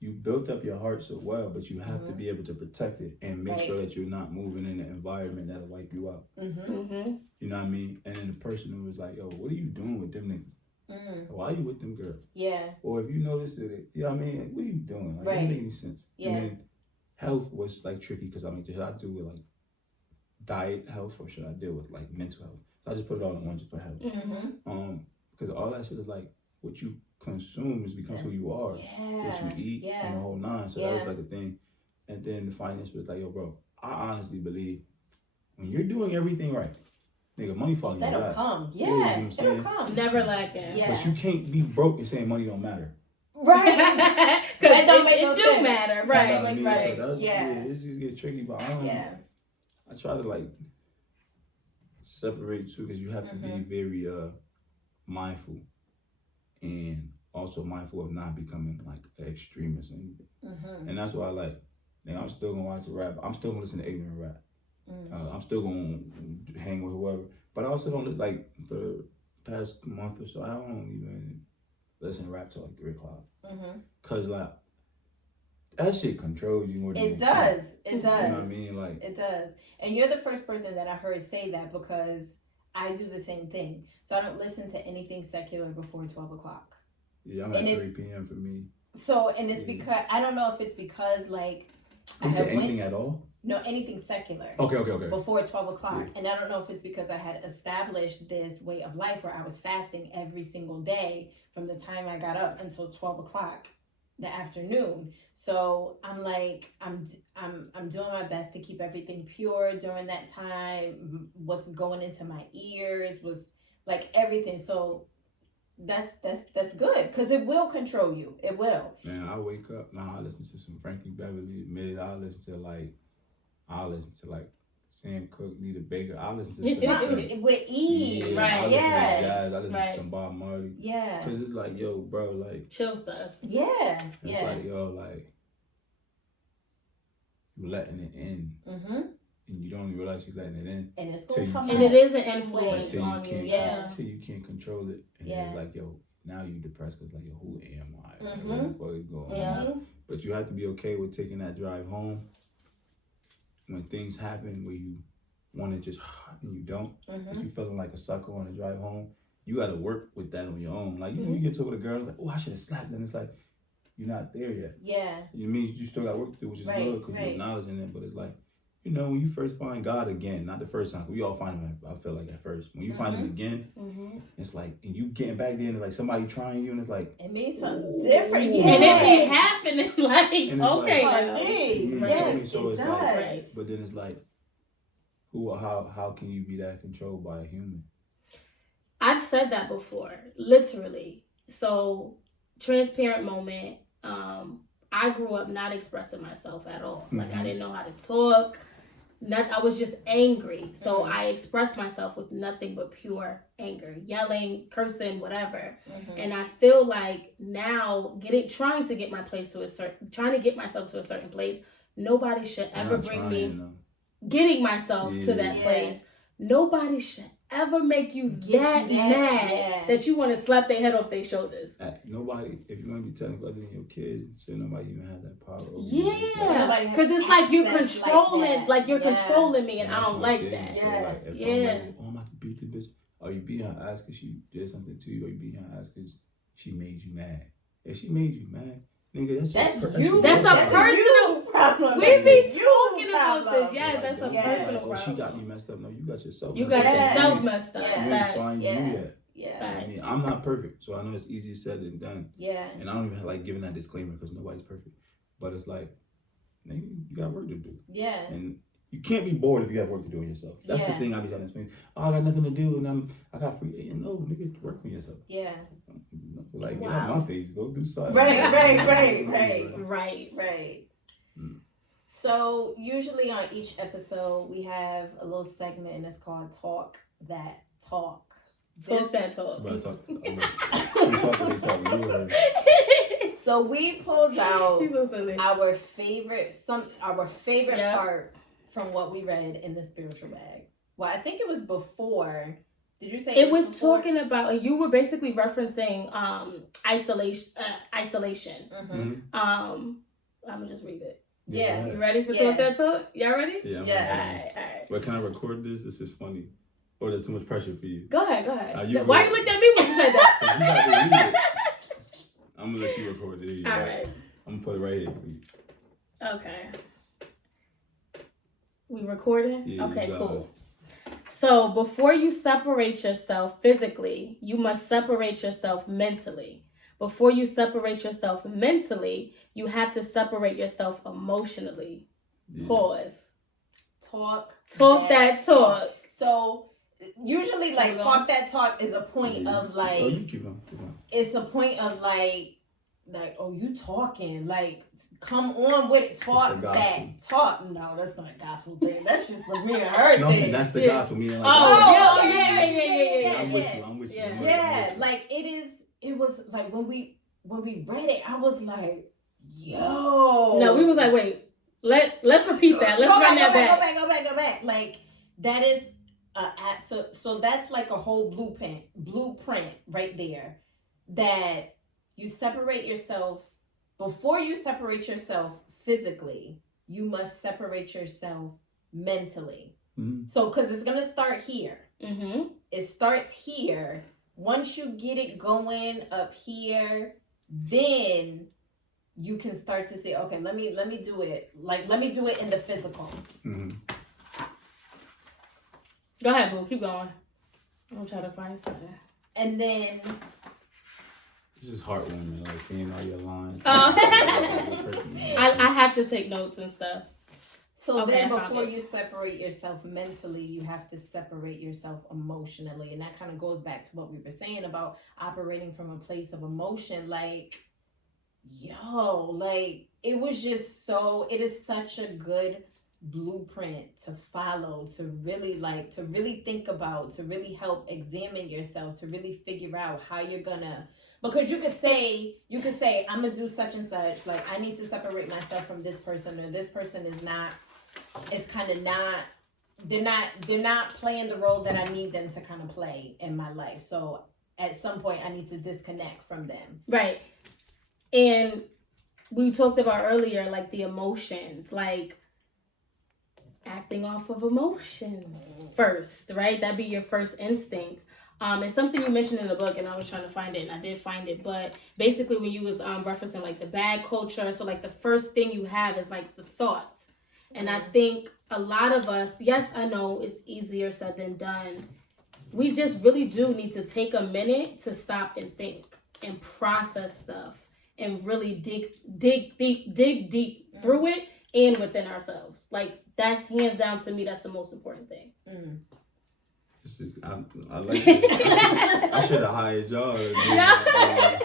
you built up your heart so well, but you have to be able to protect it and make sure that you're not moving in an environment that'll wipe you out. You know what I mean? And then the person who was like, yo, what are you doing with them niggas? Why are you with them girls? Yeah. Or if you notice it, you know what I mean? Like, what are you doing? Like, it doesn't make any sense. Yeah. And then health was like tricky because I mean, should I do with like diet health or should I deal with like mental health? So I just put it all in one just for health. Because all that shit is like what you consume becomes who you are. Yeah. What you eat and the whole nine. So that was like a thing. And then the finance was like, yo, bro, I honestly believe when you're doing everything right, nigga, money falling in your lap. That'll come. Yeah, you know what I'm saying? it'll come. Never lacking. Yeah. But you can't be broke and saying money don't matter. Right. Because it don't make no do sense. matter. That Right. don't make Right. sense. So it's just get tricky, but I try to like separate too because you have to be very mindful and also mindful of not becoming like an extremist or anything. And that's why I like, I'm still gonna watch the rap. I'm still gonna listen to ignorant rap. I'm still gonna hang with whoever. But I also don't look like for the past month or so, I don't even listen to rap till like 3 o'clock. Cause like that shit controls you more than it does. It does. You know what I mean? Like it does. And you're the first person that I heard say that because I do the same thing. So I don't listen to anything secular before 12 o'clock. Yeah, I'm at 3 p.m. for me. So, and it's because, I don't know if it's because like, I have anything at all? No, anything secular. Okay. Before 12 o'clock. Yeah. And I don't know if it's because I had established this way of life where I was fasting every single day from the time I got up until 12 o'clock the afternoon. So I'm like, I'm doing my best to keep everything pure during that time. What's going into my ears was like everything. So that's good because it will control you. It will. Man, I wake up now. I listen to some Frankie Beverly. Mid. I listen to like Sam Cooke, Nita Baker. I listen to some with E. Yeah, Right. I listen to jazz. I listen to some Bob Marley. Yeah. Cause it's like, yo, bro, like chill stuff. Yeah. It's like, yo, like you're letting it in. And you don't even realize you're letting it in. And it's gonna come out. And it is an influence on you. Until you can't control it. And then it's like, yo, now you're depressed because like, yo, who am I? Like, what the fuck is going on? But you have to be okay with taking that drive home. When things happen where you want to just, and you don't. If you're feeling like a sucker on the drive home, you got to work with that on your own. Like, you know, you get to with a girl, like, oh, I should have slapped them. It's like, you're not there yet. Yeah. It means you still got work to do, which is good because you're acknowledging it. But it's like, you know, when you first find God again, not the first time, we all find him, I feel like at first. When you find him again, it's like, and you getting back there and it's like somebody trying you and it's like, it means something different. Yeah. And it be happening like, okay. Yes, so it it's does. like, but then it's like, how can you be that controlled by a human? I've said that before, literally. So, transparent moment. I grew up not expressing myself at all. Like I didn't know how to talk. I was just angry. So I expressed myself with nothing but pure anger, yelling, cursing, whatever. And I feel like now trying to get myself to a certain place, nobody should ever bring me getting myself to that place. Nobody should ever make you that mad that you want to slap their head off their shoulders. Nobody, if you want to be technical other than your kids, should nobody even have that power over you. Because it's like you're controlling, like you're controlling me, and I don't like that. So like, if I'm like, oh, I'm about to beat the bitch, are you beating her ass because she did something to you, or you beating her ass because she made you mad? If she made you mad, nigga, that's you. That's a personal problem. We be talking about this. Yeah, that's a personal problem. She got me messed up. No, you got yourself. You got yourself messed up. You ain't find you yet. Yeah. I mean, I'm not perfect, so I know it's easier said than done. Yeah. And I don't even like giving that disclaimer because nobody's perfect. But it's like, nigga, you got work to do. Yeah. And you can't be bored if you have work to do on yourself. That's the thing I be trying to explain. Oh, I got nothing to do and I got free. No, nigga, work on yourself. Yeah. Like, get out my face. Go do something. Right. So usually on each episode we have a little segment and it's called Talk That Talk. Talk That Talk. So we pulled out so our favorite part from what we read in the spiritual bag. Well, I think it was before. Did you say it was before? Talking about, you were basically referencing isolation. I'm gonna just read it. Yeah. You ready for Talk That Talk? Y'all ready? Yeah. All right. But can I record this? This is funny. Or there's too much pressure for you? Go ahead. You Why go. you looked at me when you said that? You got to read it. I'm gonna let you record it. All right. I'm gonna put it right here for you. Okay. We recording? Yeah, okay, you got cool. So before you separate yourself physically, you must separate yourself mentally. Before you separate yourself mentally, you have to separate yourself emotionally. Yeah. Pause. Talk that talk. So usually like Hold on. talk that talk is a point of like Oh, you keep on. it's a point of like oh you talking like come on with it, talk that talk. No, that's not a gospel thing. That's just the me and her No, thing. that's the Yeah. gospel. Meaning like, Oh, yeah. I'm with you. Yeah. Yeah, like it was like when we read it, I was like, yo. No, we was like, wait, let's repeat that. Let's run that back. Go back. Like that is so that's like a whole blueprint right there. That you separate yourself before you separate yourself physically, you must separate yourself mentally. Mm-hmm. So because it's gonna start here. Mm-hmm. It starts here. Once you get it going up here, then you can start to say, okay, let me do it. Like, let me do it in the physical. Mm-hmm. Go ahead, boo. Keep going. I'm gonna try to find something. And then This is heartwarming, like seeing all your lines. I have to take notes and stuff. So Okay, then I found before it. you separate yourself mentally, you have to separate yourself emotionally. And that kind of goes back to what we were saying about operating from a place of emotion. Like, yo, like it was just so, it is such a good blueprint to follow, to really think about, to really help examine yourself, to really figure out how you're gonna, because you could say I'm gonna do such and such, like I need to separate myself from this person, or this person is not, it's kind of not, they're not playing the role that I need them to kind of play in my life. So at some point I need to disconnect from them. Right. And we talked about earlier, like the emotions, like acting off of emotions first, right? That'd be your first instinct. It's something you mentioned in the book, and I was trying to find it, and I did find it. But basically, when you was referencing like the bad culture, so like the first thing you have is like the thoughts. And I think a lot of us, yes, I know it's easier said than done. We just really do need to take a minute to stop and think and process stuff and really dig deep through it and within ourselves. Like that's hands down to me, that's the most important thing. This is, I like this. I should have hired y'all. I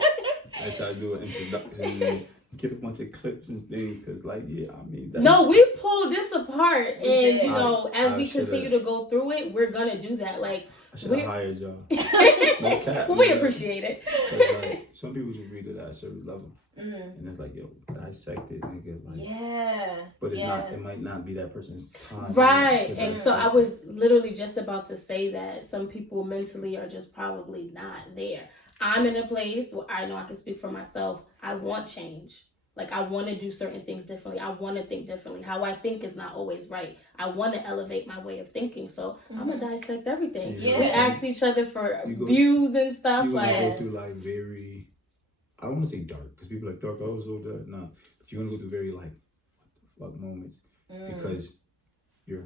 try to do an introduction and get a bunch of clips and things, because like, yeah, I mean, that's, no, we pulled this apart, and did. you know, as I we should've- continue to go through it, we're gonna do that. Like I should have hired y'all. No cap, we you know? appreciate it. 'Cause, like, some people just read it at a certain level, and it's like, yo, dissect it, nigga. Like, Yeah. but it's not. It might not be that person's time. Right. to And dissect so I it. was literally just about to say that some people mentally are just probably not there. I'm in a place where I know I can speak for myself. I want change. Like I want to do certain things differently. I want to think differently. How I think is not always right. I want to elevate my way of thinking. So I'm going to dissect everything. Yeah. We ask each other for You go- views and stuff. You want to Like, go through like very, I don't want to say dark, because people are like dark. Oh, so dark. No, but you want to go through very like what the fuck moments, because your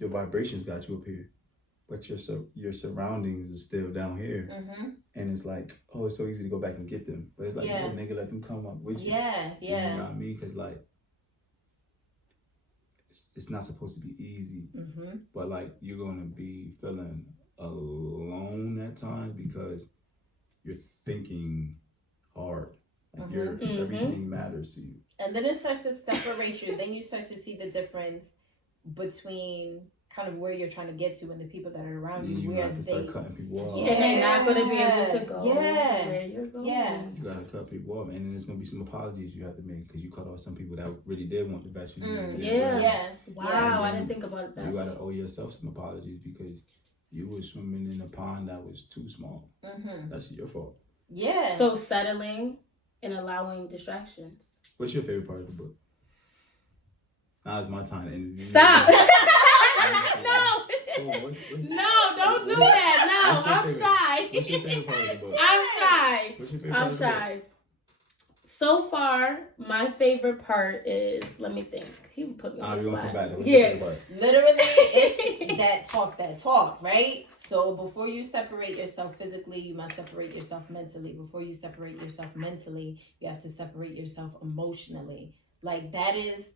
vibrations got you up here, but your surroundings is still down here, and it's like, oh, it's so easy to go back and get them, but it's like, Yeah. no, nigga, let them come up with you. Yeah. You know what I mean? Because like, it's not supposed to be easy, but like you're gonna be feeling alone at times because you're thinking hard. Like everything matters to you. And then it starts to separate you. Then you start to see the difference between kind of where you're trying to get to and the people that are around you, You where have to they start cutting people off. Yeah. and they're not going to be able to go Yeah. where you're going. Yeah. You gotta cut people off, and then there's gonna be some apologies you have to make because you cut off some people that really did want the best for you. and did well. Yeah. Wow, I And didn't think about it that You way. gotta owe yourself some apologies because you were swimming in a pond that was too small. That's your fault. Yeah. So settling and allowing distractions. What's your favorite part of the book? Now it's my time to interview. Stop. No. No. For No, don't do that. No, I'm shy. What's your favorite part of the book? I'm shy. What's your favorite part of the book? So far, my favorite part is, let me think. He put me on the spot. Literally, it's that talk, right? So before you separate yourself physically, you must separate yourself mentally. Before you separate yourself mentally, you have to separate yourself emotionally. Like that is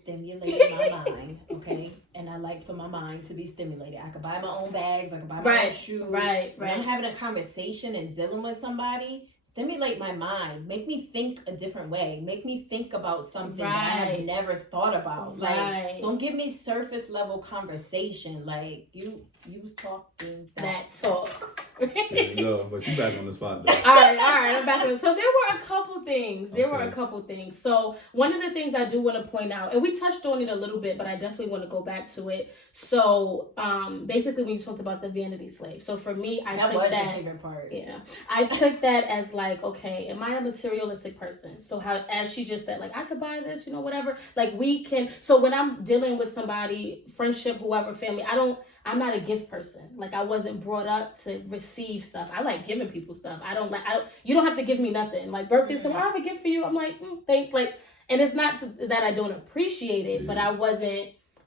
stimulating my mind, okay? And I like for my mind to be stimulated. I could buy my own bags, I could buy my own shoes. Right. When I'm having a conversation and dealing with somebody, stimulate my mind. Make me think a different way. Make me think about something that I have never thought about. Like, don't give me surface level conversation. Like, you was talking that talk. No, but you back on the spot though. All right, I'm back on. So there were a couple things. So one of the things I do want to point out, and we touched on it a little bit, but I definitely want to go back to it. So basically when you talked about the vanity slave. So for me, that was your favorite part. Yeah. I took that as like, okay, am I a materialistic person? So how, as she just said, like I could buy this, whatever. Like we can, so when I'm dealing with somebody, friendship, whoever, family, I'm not a gift person. Like I wasn't brought up to receive stuff. I like giving people stuff. You don't have to give me nothing. Like birthdays come, I have a gift for you. I'm like, thanks. Like, and it's not that I don't appreciate it, but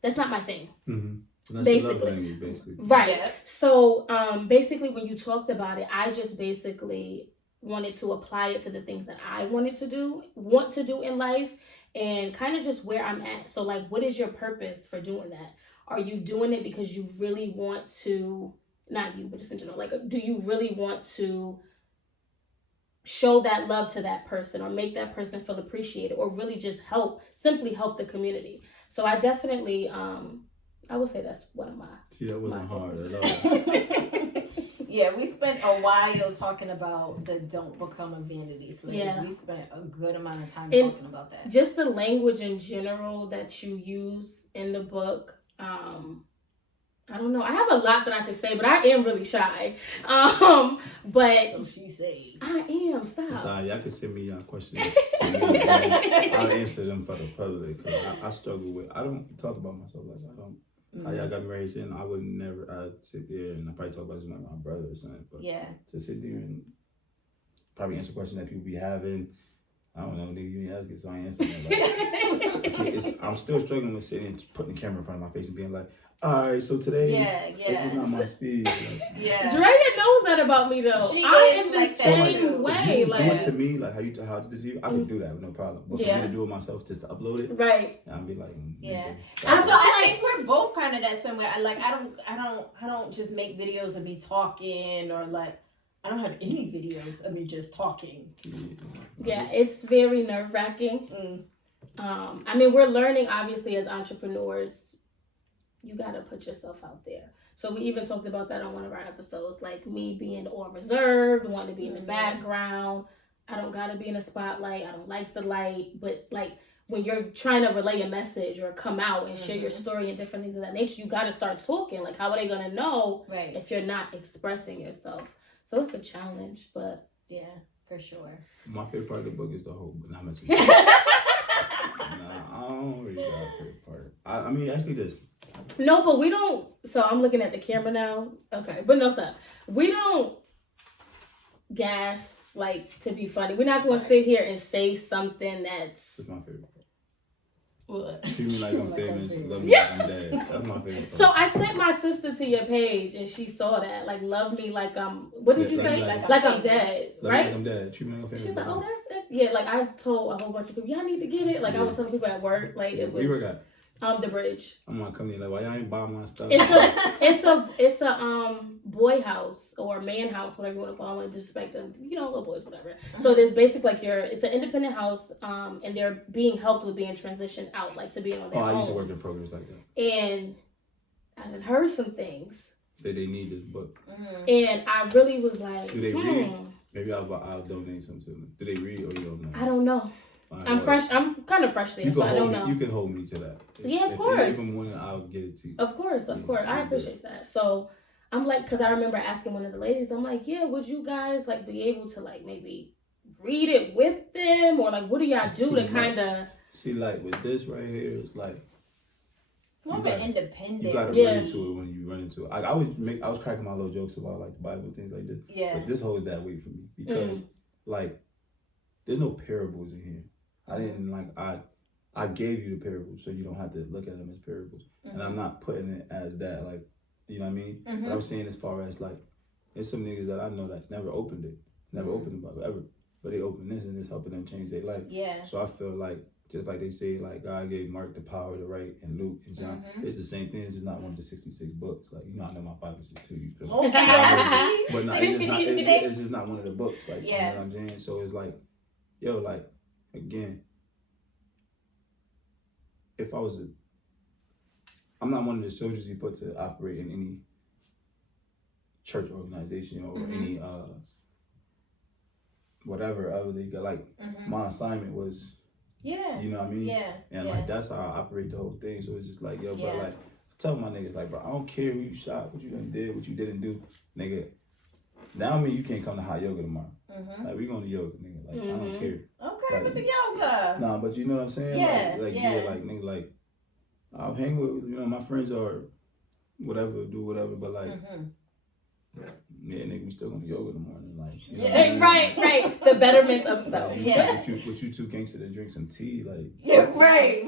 that's not my thing. Mm-hmm. Basically. Right. Yeah. So basically when you talked about it, I just basically wanted to apply it to the things that I want to do in life and kind of just where I'm at. So like, what is your purpose for doing that? Are you doing it because you really want to, not you, but just in general, like, do you really want to show that love to that person or make that person feel appreciated or really just simply help the community? So I definitely, I would say that's one of my. See, that wasn't hard at all. Yeah, we spent a while talking about the don't become a vanity slave. Yeah. We spent a good amount of time talking about that. Just the language in general that you use in the book. I don't know. I have a lot that I could say, but I am really shy. But so she say I am. Stop. Sorry, y'all can send me y'all questions. I'll answer them for the public. Cause I struggle with. I don't talk about myself like that. I don't. How y'all got me raised in, I would never. I'd sit there and I probably talk about this with my brother or something. But to sit there and probably answer questions that people be having. I don't know, nigga, you didn't ask it, so I ain't answering that. I'm still struggling with sitting and putting the camera in front of my face and being like, all right, so today, this is not my speed. Like, Drea knows that about me, though. I am the same way. Do it to me, like how you did to you, I can do that with no problem. But for me to do it myself, just to upload it, right? I'll be like, I think we're both kind of that same way. I don't just make videos of me talking or like. I don't have any videos of me just talking. Yeah, it's very nerve-wracking. I mean, we're learning, obviously, as entrepreneurs, you got to put yourself out there. So we even talked about that on one of our episodes, like me being all reserved, wanting to be in the background. I don't got to be in the spotlight. I don't like the light. But, like, when you're trying to relay a message or come out and share your story and different things of that nature, you got to start talking. Like, how are they going to know if you're not expressing yourself? So it's a challenge, but yeah, for sure. My favorite part of the book is the whole. Nah, I don't really got a favorite part. I mean, actually, this. No, but we don't. So I'm looking at the camera now. Okay, but no, stop. We don't gas like to be funny. We're not going to sit here and say something that's. That's my favorite part. What? Treat me like I'm famous. Love me like I'm dead. That's my favorite part. So I sent my sister to your page and she saw that. Like, love me like I'm. What did you say? Like I'm dead, right? Like I'm dead. Treat me like I'm famous. She's like, oh, that's it. Yeah, like I told a whole bunch of people, y'all need to get it. Like I was telling people at work, like it was. You work at? The Bridge. I'm gonna come in like, why y'all ain't buying my stuff? It's a boy house or man house, whatever you want to call it. I want to disrespect them, little boys, whatever. So there's basically like it's an independent house, and they're being helped with being transitioned out, like to being on their own. I used to work in programs like that. And I done heard some things that they need this book. And I really was like, do they read? Maybe I'll donate some to them. Do they read or you don't know? I don't know. I'm fresh. I'm kind of fresh there, so I don't know. You can hold me to that. Of course. If I'm winning, I'll get it to you. Of course. I appreciate that. So I'm like, because I remember asking one of the ladies, I'm like, yeah, would you guys like be able to like maybe read it with them or like what do y'all do to kind of see like with this right here? It's like More of an independent. You gotta run into it when you run into it. I was cracking my little jokes about like the Bible and things like this. Yeah. But this holds that weight for me because like there's no parables in here. I didn't like I gave you the parables so you don't have to look at them as parables. And I'm not putting it as that, like, you know what I mean? But I'm saying as far as like there's some niggas that I know that never opened it. Never opened the Bible ever. But they open this and it's helping them change their life. Yeah. So I feel like just like they say, like God gave Mark the power to write, and Luke and John. It's the same thing. It's just not one of the 66 books. Like, you know, I know my Bible too. You feel me? But not, it's just not one of the books. Like, you know what I'm saying? So it's like, yo, like, again, if I was I'm not one of the soldiers he put to operate in any church organization or any whatever other they got. Like, my assignment was. Yeah. You know what I mean? Yeah. And like that's how I operate the whole thing. So it's just like, yo, bro, like I tell my niggas, like, bro, I don't care who you shot, what you done did, what you didn't do, nigga. Now I mean you can't come to hot yoga tomorrow. Like we going to yoga, nigga. Like I don't care. Okay, like, with the yoga. Nah, but you know what I'm saying? Yeah. Like like nigga, like I'll hang with my friends or whatever, do whatever, but like yeah, nigga, we still going to yoga in the morning. Like, you know right. The betterment of self. But you two gangster to drink some tea, like. Yeah, right.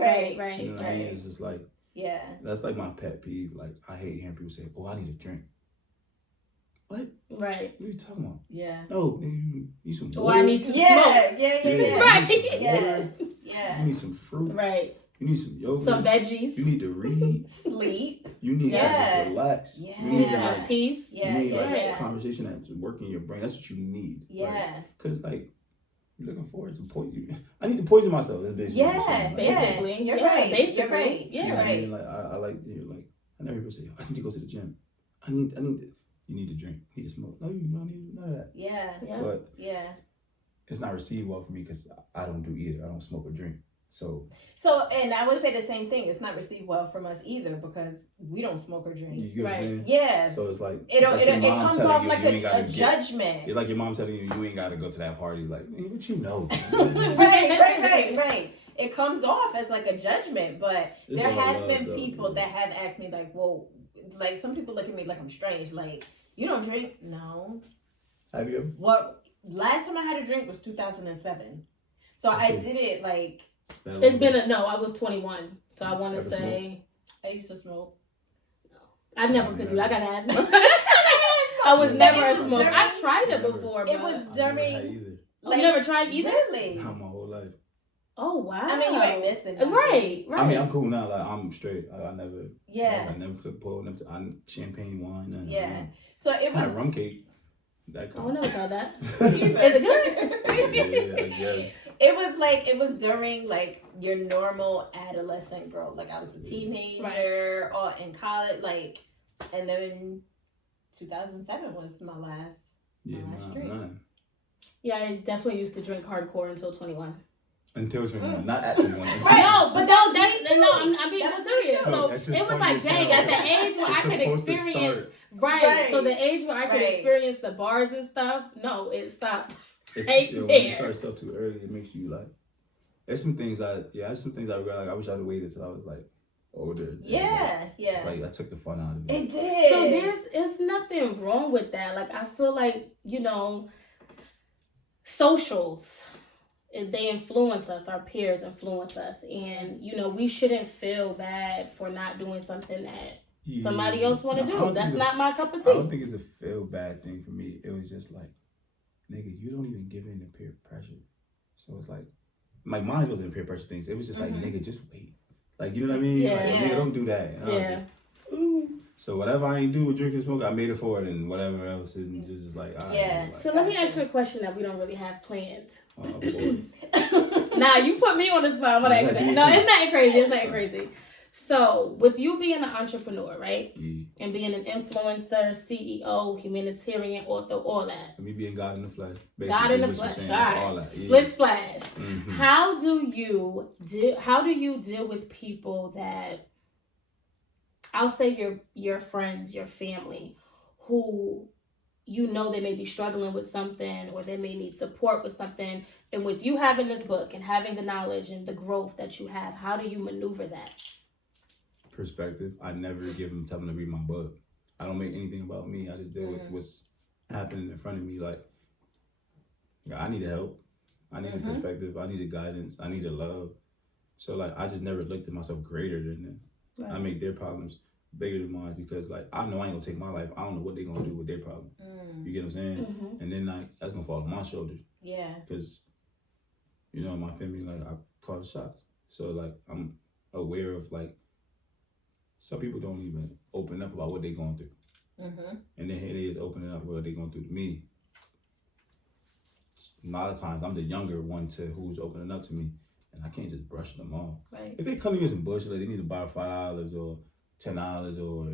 You know what I mean? It's just like. Yeah. That's like my pet peeve. Like, I hate hearing people say, "Oh, I need a drink." What? Right. What are you talking about? Yeah. No, nigga, you need some water. Oh, I need to smoke. Yeah. Right. Yeah. You need some fruit. Right. You need some yogurt. Some veggies. You need to read. Sleep. You need to just relax. Yeah. You need to have peace. You need a conversation that's working your brain. That's what you need. Yeah. Because like you're looking forward to poison. I need to poison myself. That's basically. Basically. You're right. Basically. You're right. Yeah. You know what I mean? Like I like like I never people say I need to go to the gym. I need to. You need to drink. You need to smoke. No, you don't need none of that. Yeah. But it's not received well for me because I don't do either. I don't smoke or drink. So, and I would say the same thing. It's not received well from us either because we don't smoke or drink. You get what I'm saying? Yeah. So it's like it comes off like a judgment. It's like your mom telling you ain't got to go to that party. Like, man, what you know? right. It comes off as like a judgment, but there have been people that have asked me like, well, like some people look at me like I'm strange. Like, you don't drink? No. Have you? What? Last time I had a drink was 2007. So I did it like. It's been I was 21, so I want to say I used to smoke. No, I never could do. I got asthma. I was never a smoker. I tried it before. It was during. Like, you never tried either? Really? Not my whole life. Oh wow! I mean, you ain't missing. Right. I mean, I'm cool now. Like I'm straight. I never. Yeah. I never could pour. Champagne wine. Nothing. Yeah. So it was. I had rum cake. That I never tried that. Is it good? Yeah. It was during like your normal adolescent growth. Like I was a teenager or in college, like, and then 2007 was my last drink. Yeah, I definitely used to drink hardcore until 21. Until 21, not at 21. Right. No, but I'm being serious. So it was like, dang, at the age where I could experience, so the age where I could experience the bars and stuff, no, it stopped. When you start stuff too early, it makes you like. There's some things I regret. Like I wish I'd have waited till I was like older. Yeah. Like I took the fun out of it. It did. So there's nothing wrong with that. Like I feel like socials, they influence us. Our peers influence us, and we shouldn't feel bad for not doing something that somebody else want to do. That's not my cup of tea. I don't think it's a feel bad thing for me. It was just like, nigga, you don't even give in to peer pressure. So it's like mine wasn't peer pressure things. It was just like, nigga, just wait. Like, you know what I mean? Like, nigga, don't do that. And I was just, ooh. So whatever I ain't do with drinking smoke, I made it for it, and whatever else is just like, yeah. So let me ask you a question that we don't really have planned. Oh, boy. Nah, you put me on the spot. I'm gonna ask that. No, it's nothing crazy. It's nothing crazy. So, with you being an entrepreneur, right? Yeah. And being an influencer, CEO, humanitarian, author, all that. Me being God in the flesh. God in the flesh. All that. Splish splash. Mm-hmm. How do you deal with people that, I'll say your friends, your family, who they may be struggling with something or they may need support with something, and with you having this book and having the knowledge and the growth that you have, how do you maneuver that? perspective. I never tell them to read my book. I don't make anything about me. I just deal with what's happening in front of me. Like, I need help. I need a perspective. I need a guidance. I need a love. So like, I just never looked at myself greater than them. Right. I make their problems bigger than mine because like, I know I ain't gonna take my life. I don't know what they're gonna do with their problem. You get what I'm saying? And then like, that's gonna fall on my shoulders. Yeah. Because, you know, my family, like, I call the shots. So like, I'm aware of like, some people don't even open up about what they're going through. And then here they is opening up what they're going through to me. A lot of times I'm the younger one to who's opening up to me, and I can't just brush them off. Right. If they come to me with some bullshit, like they need to borrow $5 or $10 or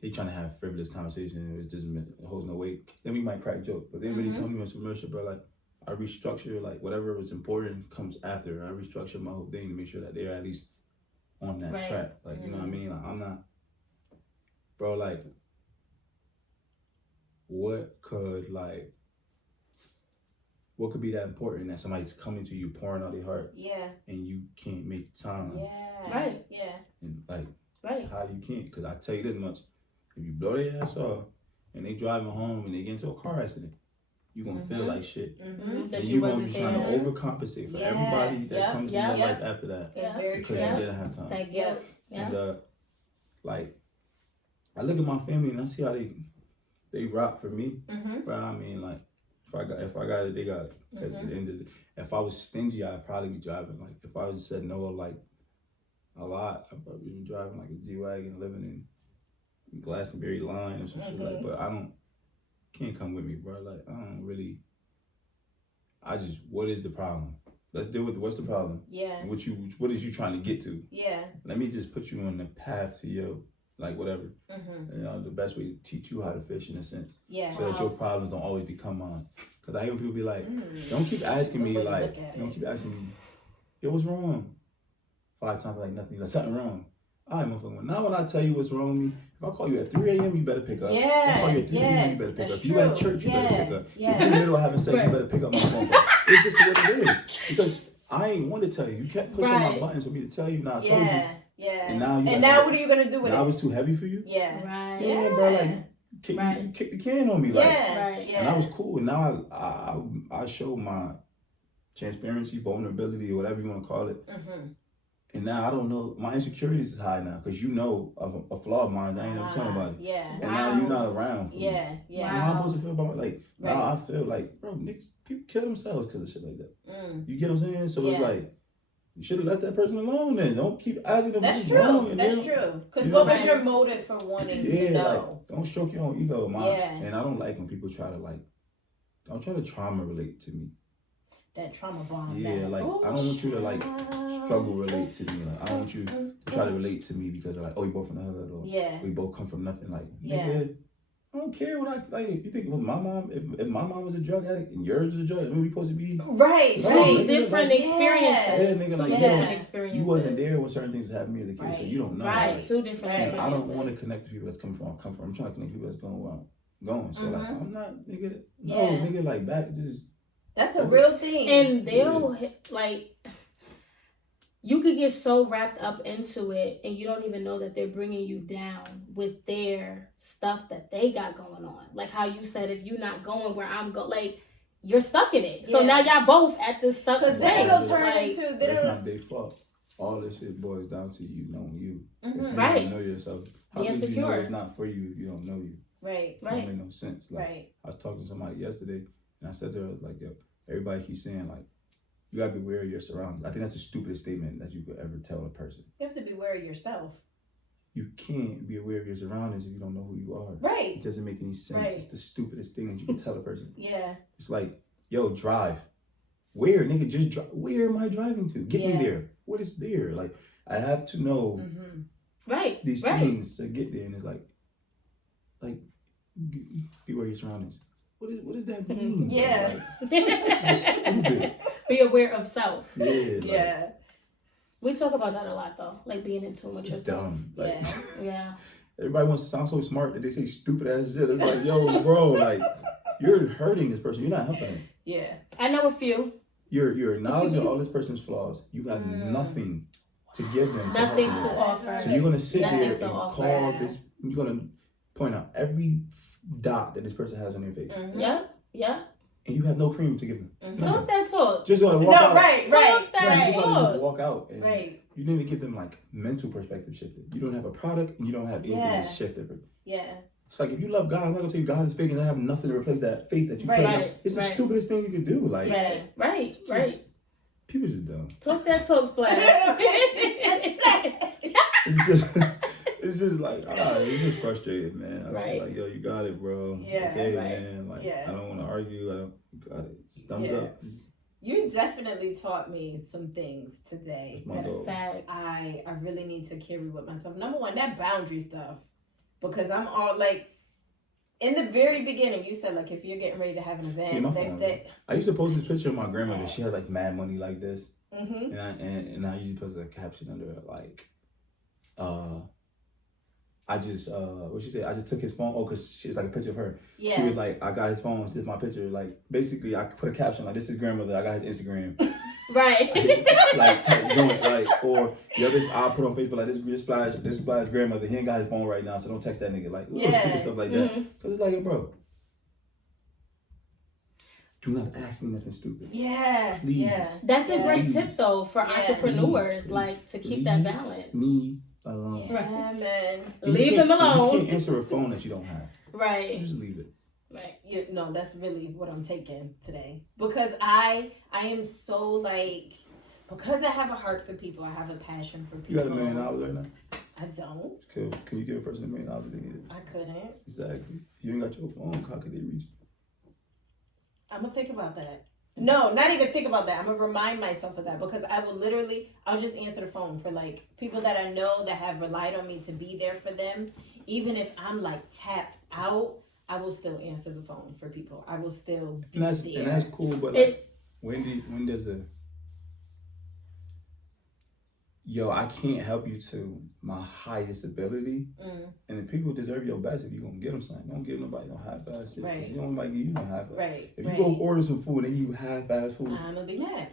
they trying to have frivolous conversation and it just holds no weight, then we might crack a joke. But they really come to me with some real shit, bro. Like, I restructure, like, whatever was important comes after. I restructure my whole thing to make sure that they're at least on that track. Like, you know what I mean? Like, I'm not, bro, like, what could be that important that somebody's coming to you pouring out their heart? Yeah. And you can't make time. Yeah. Right. Yeah. And like, right. How you can't? Because I tell you this much, if you blow their ass off and they driving home and they get into a car accident, you gonna feel like shit. And you gonna be trying to overcompensate for everybody that comes in your life after that. Because you didn't have time. And like, I look at my family and I see how they rock for me. But I mean, like, if I got it, they got it. Because at the end of the day, if I was stingy, I'd probably be driving. Like, if I just said no, like, a lot, I'd probably be driving like a G-Wagon, living in Glastonbury line or some shit like. But can't come with me, bro. Like, what is the problem? Let's deal with what's the problem. Yeah. What is you trying to get to? Yeah. Let me just put you on the path to your, like, whatever. You know, the best way to teach you how to fish in a sense. Yeah. So that your problems don't always become mine. Because I hear people be like, don't keep asking me, like, yo, what's wrong? 5 times like nothing, like something wrong. All right, motherfucker. Now when I tell you what's wrong with me, if I call you at 3 a.m., you better pick up. Yeah. If I call you at 3 a.m., you better pick up. If you at church, you better pick up. If you're in the middle of having sex, you better pick up my phone call. It's just what it is. Because I ain't want to tell you. You kept pushing my buttons for me to tell you. Now I told you. Yeah. And now what are you going to do with it? Now it's too heavy for you? Yeah. Right. Yeah, bro. Like, you kicked the can on me. Like, and I was cool. And now I show my transparency, vulnerability, or whatever you want to call it. And now I don't know, my insecurities is high now because you know a flaw of mine I ain't never telling about it. Yeah. And now you're not around for me. Yeah. How am I supposed to feel about it? Like, now I feel like, bro, niggas, people kill themselves because of shit like that. You get what I'm saying? So it's like, you should have let that person alone then. Don't keep asking them. That's true. That's true. Because what was your motive for wanting to know? Like, don't stroke your own ego, man. And I don't like when people try to, like, don't try to trauma relate to me. That trauma bond. Yeah, like, I don't want you to, like, struggle relate to me. Like, I don't want you to try to relate to me because they're like, oh, we both from the hood, or we both come from nothing. Like, nigga, I don't care what I like. You think with my mom, if my mom was a drug addict and yours was a drug addict, we supposed to be right? Different experiences. Yeah, nigga, like different experiences. You wasn't there when certain things happened to me as a kid, so you don't know. Right, like, 2 different experiences. I don't want to connect to people that's coming from where I come from. I'm trying to connect to people that's going where I'm going. So like, I'm not, nigga. No, nigga, like back just. That's a real thing. And they'll like. You could get so wrapped up into it and you don't even know that they're bringing you down with their stuff that they got going on. Like how you said, if you're not going where I'm going, like, you're stuck in it. So now y'all both at this stuck place. Because it'll turn into... That's not their fault. All this shit boils down to you knowing you. If you don't know yourself, how could you know it's not for you if you don't know you? Right. It don't make no sense. Like, I was talking to somebody yesterday and I said to her, like, yo, everybody keeps saying, like, you gotta be aware of your surroundings. I think that's the stupidest statement that you could ever tell a person. You have to be aware of yourself. You can't be aware of your surroundings if you don't know who you are. Right. It doesn't make any sense. Right. It's the stupidest thing that you can tell a person. Yeah. It's like, yo, drive. Where, nigga? Just drive. Where am I driving to? Get me there. What is there? Like, I have to know these things to get there. And it's like, be aware of your surroundings. What does that mean? Yeah. Like, be aware of self. Yeah. We talk about that a lot though. Like being in tune with yourself. Dumb. Like, yeah. Everybody wants to sound so smart that they say stupid ass shit. It's like, yo, bro, like, you're hurting this person. You're not helping them. Yeah. I know a few. You're acknowledging all this person's flaws. You have nothing to give them. Nothing to to help them. offer. So you're gonna sit Nothing there to and offer. call this. You're gonna point out every dot that this person has on their face, Yeah. and you have no cream to give them. Mm-hmm. Talk that talk. Just gonna walk out. Right. Talk that Right. You gotta talk. just walk out. And Right. You didn't even give them like mental perspective shifted. You don't have a product, and you don't have anything to shift it. Yeah. It's like if you love God, I'm not gonna tell you God is fake and I have nothing to replace that faith that you put in. Right. It's the stupidest thing you can do. Like, Right. People just dumb. Talk that talk, Splash. It's just like, it's just frustrating, man. I was Right. like, yo, you got it, bro. Yeah, okay, right. man. Like, I don't want to argue. You got it. Just thumbs up. You definitely taught me some things today That's my goal. Facts. I really need to carry with myself. Number one, that boundary stuff. Because I'm all like, in the very beginning, you said like if you're getting ready to have an event, next day. I used to post this picture of my grandmother. She had like mad money like this. Mm-hmm. And I usually put a caption under it like, I just what she said, I just took his phone. Oh, because she's like a picture of her. Yeah. She was like, I got his phone. This is my picture. Like basically, I put a caption like, this is grandmother. I got his Instagram. Right. Like type joint, like, or this I'll put on Facebook like this Splash grandmother. He ain't got his phone right now, so don't text that nigga. Like little stupid stuff like that. Cause it's like, bro, do not ask me nothing stupid. Yeah. Please. Yeah. That's a great tip though for entrepreneurs, please. like to keep that balance. Me alone. Yeah, man. Leave him alone. You can't answer a phone that you don't have. Right. So just leave it. Right. No, that's really what I'm taking today. Because I am so like, because I have a heart for people, I have a passion for people. You got $1 million right now? I don't. Cool. Can you give a person $1 million if they need it? I couldn't. Exactly. If you ain't got your phone, how could they reach? I'm gonna think about that. No, not even think about that. I'm gonna remind myself of that because I'll just answer the phone for like people that I know that have relied on me to be there for them. Even if I'm like tapped out, I will still answer the phone for people. I will still be there. And that's cool, but like, when there's a I can't help you to my highest ability. And if people deserve your best, if you're going to get them something, don't give nobody no half-ass shit. Right. You don't like you don't half-ass. Right. If you go order some food and you half-ass food, I'm going to be mad.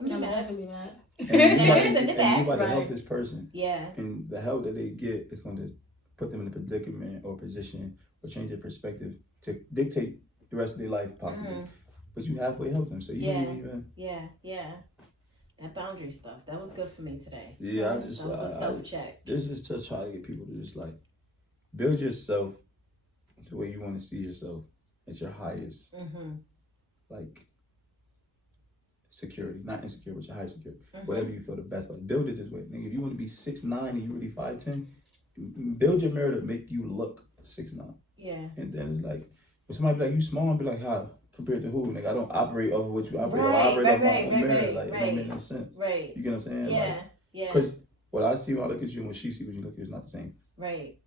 I'm gonna be mad. Send it back. You about to help this person. Yeah. And the help that they get is going to put them in a predicament or position or change their perspective to dictate the rest of their life possibly. But you halfway help them, so you don't even. Yeah. That boundary stuff, that was good for me today. Yeah, that was a self-check. This is just try to get people to just like build yourself the way you want to see yourself at your highest, like security, not insecure, but your highest security. Whatever you feel the best about. Build it this way, nigga. If you want to be 6'9" and you really 5'10", build your mirror to make you look 6'9". Yeah. And then it's like, when somebody be like, you small, and be like, how? Compared to who? Nigga, I don't operate off of what you operate. I operate off my own mirror. Like, it don't make no sense. Right. You get what I'm saying? Yeah. Yeah. Because what I see when I look at you and what she see when you look at you is not the same. Right.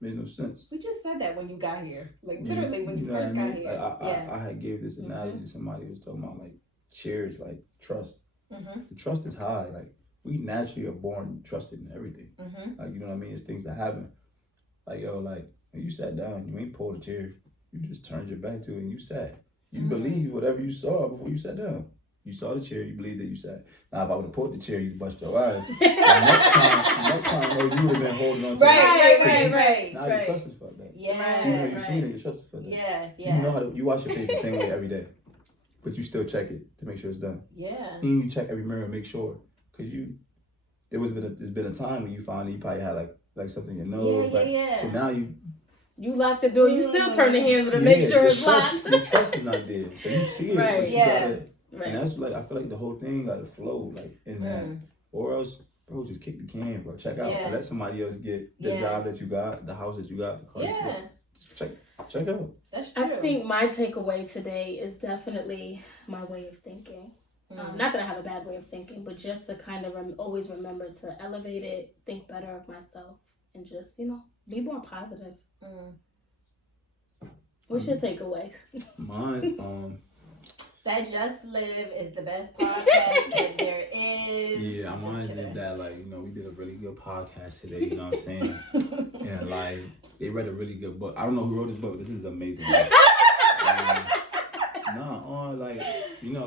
Makes no sense. We just said that when you got here. Like, literally, when you first got here. Like, I had gave this analogy to somebody who was talking about, like, chairs, like, trust. The trust is high. Like, we naturally are born trusted in everything. Like, you know what I mean? It's things that happen. Like, yo, like, when you sat down, you ain't pulled a chair. You just turned your back to it and you sat. You believe whatever you saw before you sat down. You saw the chair, you believe that you sat. Now, if I would have pulled the chair, you bust your eyes. next time, you would have been holding on to it. Right. Now your trust is fucked up. Yeah. You know you seen it, your trust is fucked up. Yeah. You know how to, you wash your face the same way every day, but you still check it to make sure it's done. Yeah. And you check every mirror and make sure, because there's been a time when you found that you probably had like something in your nose. Yeah. So now you lock the door, you still turn the handle to make sure it's locked. The trust is not there. So you see it. Right. But you Right. And that's like, I feel like the whole thing got to flow like in that. Or else, bro, just kick the can, bro. Check out. Let somebody else get the job that you got, the house that you got, the car that you got. Just check out. That's true. I think my takeaway today is definitely my way of thinking. Not that I have a bad way of thinking, but just to kind of always remember to elevate it, think better of myself, and just, be more positive. What's your takeaway? Mine, That Just Live is the best podcast that there is. Yeah, mine is just that, like, we did a really good podcast today, you know what I'm saying? And, like, they read a really good book. I don't know who wrote this book, but this is amazing. Like,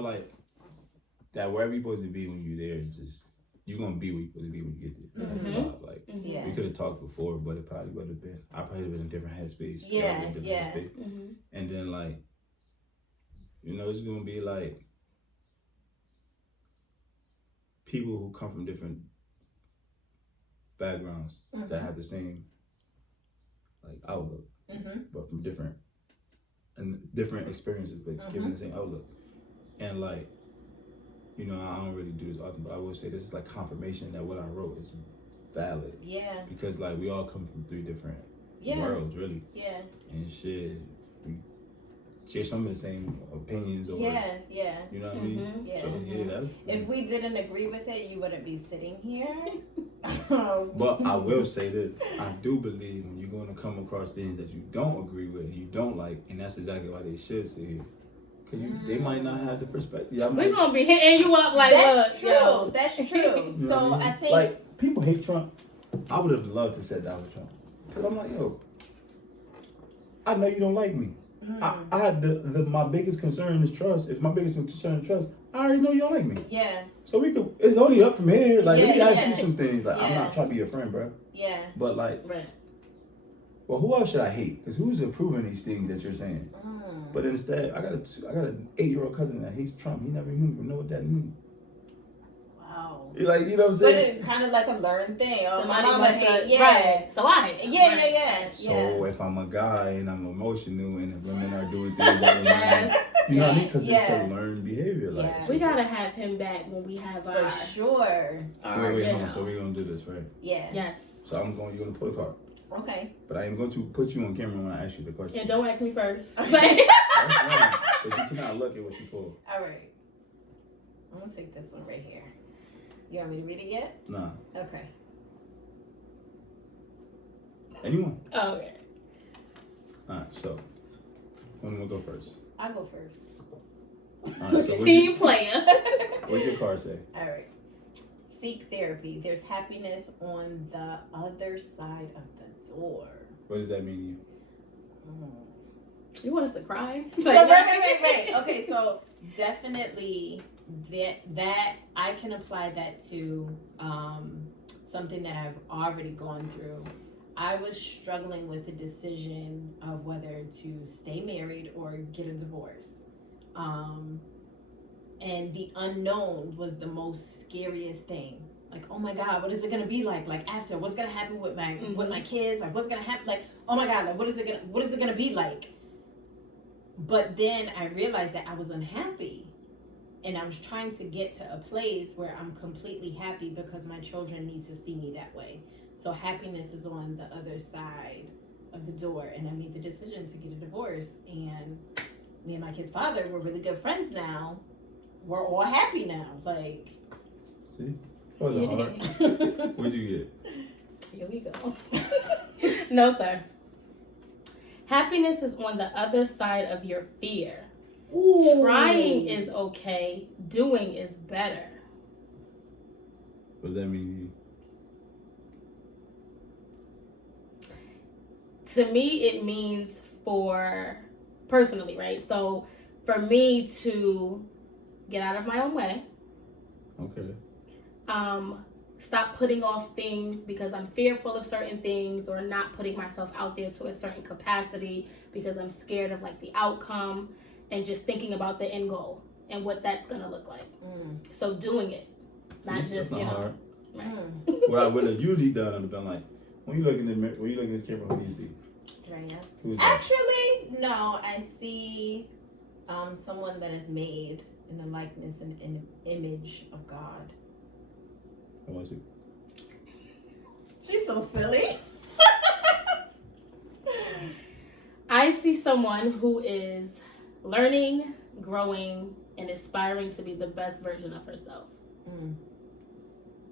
like, that wherever you're supposed to be when you're there is just, you're gonna be where you're supposed to be when you get there. Mhm. Like Yeah. we could have talked before, but it probably would have been. I probably been in a different headspace. Yeah, Different yeah. headspace. And then like, it's gonna be like people who come from different backgrounds that have the same like outlook, but from different experiences, but given the same outlook. And like, I don't really do this often, but I will say this is like confirmation that what I wrote is valid. Yeah. Because like we all come from 3 different worlds, really. Yeah. And shit, we share some of the same opinions, or you know what I mean? Yeah. So, if we didn't agree with it, you wouldn't be sitting here. But I will say this: I do believe when you're going to come across things that you don't agree with and you don't like, and that's exactly why they should sit here. Cause they might not have the perspective. We're gonna be hitting you up like, that's true. Yo. That's true. So I think like people hate Trump. I would have loved to sit down with Trump, cause I'm like, yo, I know you don't like me. I my biggest concern is trust. If my biggest concern is trust, I already know you don't like me. Yeah. So we could. It's only up from here. Like let me ask you some things. Like I'm not trying to be your friend, bro. Yeah. But like, well, who else should I hate? Because who's approving these things that you're saying? But instead, I got an 8-year-old cousin that hates Trump. He never even know what that means. Wow. Like, you know what I'm saying? But it's kind of like a learned thing. Oh, my Somebody mama must hate. have- right. So I hate. Yeah. So if I'm a guy and I'm emotional and the women are doing things that are you know what I mean? Because it's a learned behavior. Like we gotta have him back when we have our. For sure. Wait, hold on. So we're gonna do this, right? Yeah. Yes. So you're gonna pull a card. Okay. But I am going to put you on camera when I ask you the question. And don't ask me first. That's fine. But you cannot look at what you pulled. All right. I'm gonna take this one right here. You want me to read it yet? Nah. Okay. Anyone? Oh, okay. Alright, so I'm gonna go first. I'll go first. Alright, so Team player. what's your card say? All right. Seek therapy. There's happiness on the other side of the door. What does that mean to you? You want us to cry? So, wait. Okay, so definitely that I can apply that to something that I've already gone through. I was struggling with the decision of whether to stay married or get a divorce. And the unknown was the most scariest thing. Like, oh my God, what is it gonna be like? Like after, what's gonna happen with my kids? Like, what's gonna happen? Like, oh my God, like what is it gonna be like? But then I realized that I was unhappy, and I was trying to get to a place where I'm completely happy because my children need to see me that way. So happiness is on the other side of the door, and I made the decision to get a divorce. And me and my kid's father, we're really good friends now. We're all happy now. Like, see, that wasn't hard. What'd you get? Here we go. No, sir. Happiness is on the other side of your fear. Ooh. Trying is okay. Doing is better. What does that mean To me, it means personally, right? So for me to get out of my own way. Okay. Stop putting off things because I'm fearful of certain things, or not putting myself out there to a certain capacity because I'm scared of like the outcome, and just thinking about the end goal and what that's gonna look like. So doing it, not just that's not hard. Right. What I would have usually done would have been like, when you look in this camera, who do you see? Right, yeah. Who's that? Actually, no, I see someone that is made in the likeness and in the image of God. I want you. She's so silly. I see someone who is learning, growing, and aspiring to be the best version of herself.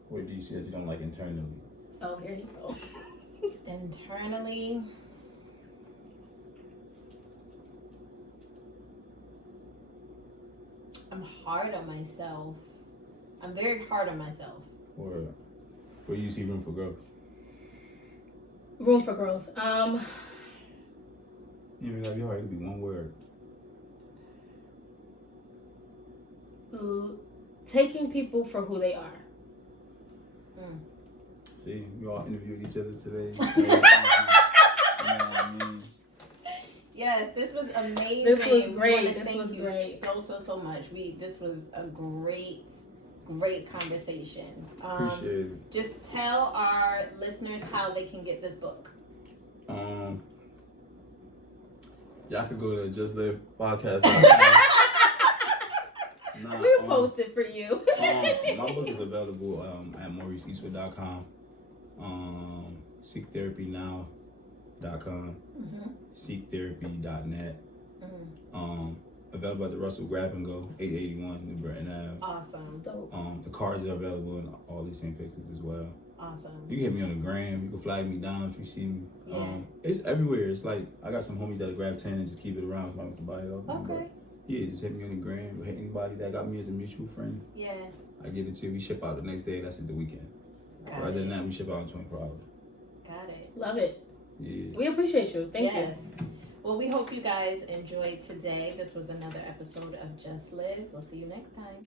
What do you see that you don't like internally? Oh, here you go. Internally, I'm hard on myself. I'm very hard on myself. Or where you see room for growth? Room for growth. You even gotta be hard. It could be one word. Taking people for who they are. See, we all interviewed each other today. You know what I mean? Yes, this was amazing. This was great. We wanna This thank was you great. so much. This was a great conversation. Appreciate it. Just tell our listeners how they can get this book. Y'all could go to justlivepodcast.com. We'll post it for you. My book is available at MauriceEastwood.com, SeekTherapyNow.com, SeekTherapy.net. Available at the Russell Grab and Go, 881 New Britain Ave. Awesome. The cards are available in all these same places as well. Awesome. You can hit me on the gram. You can flag me down if you see me. Yeah. It's everywhere. It's like I got some homies that'll grab 10 and just keep it around if I want to buy it off. Okay. Yeah, just hit me on the gram. Or hit anybody that got me as a mutual friend. Yeah. I give it to you. We ship out the next day. That's at the weekend. Rather than that, we ship out in 24 hours. Got it. Love it. Yeah. We appreciate you. Thank you. Well, we hope you guys enjoyed today. This was another episode of Just Live. We'll see you next time.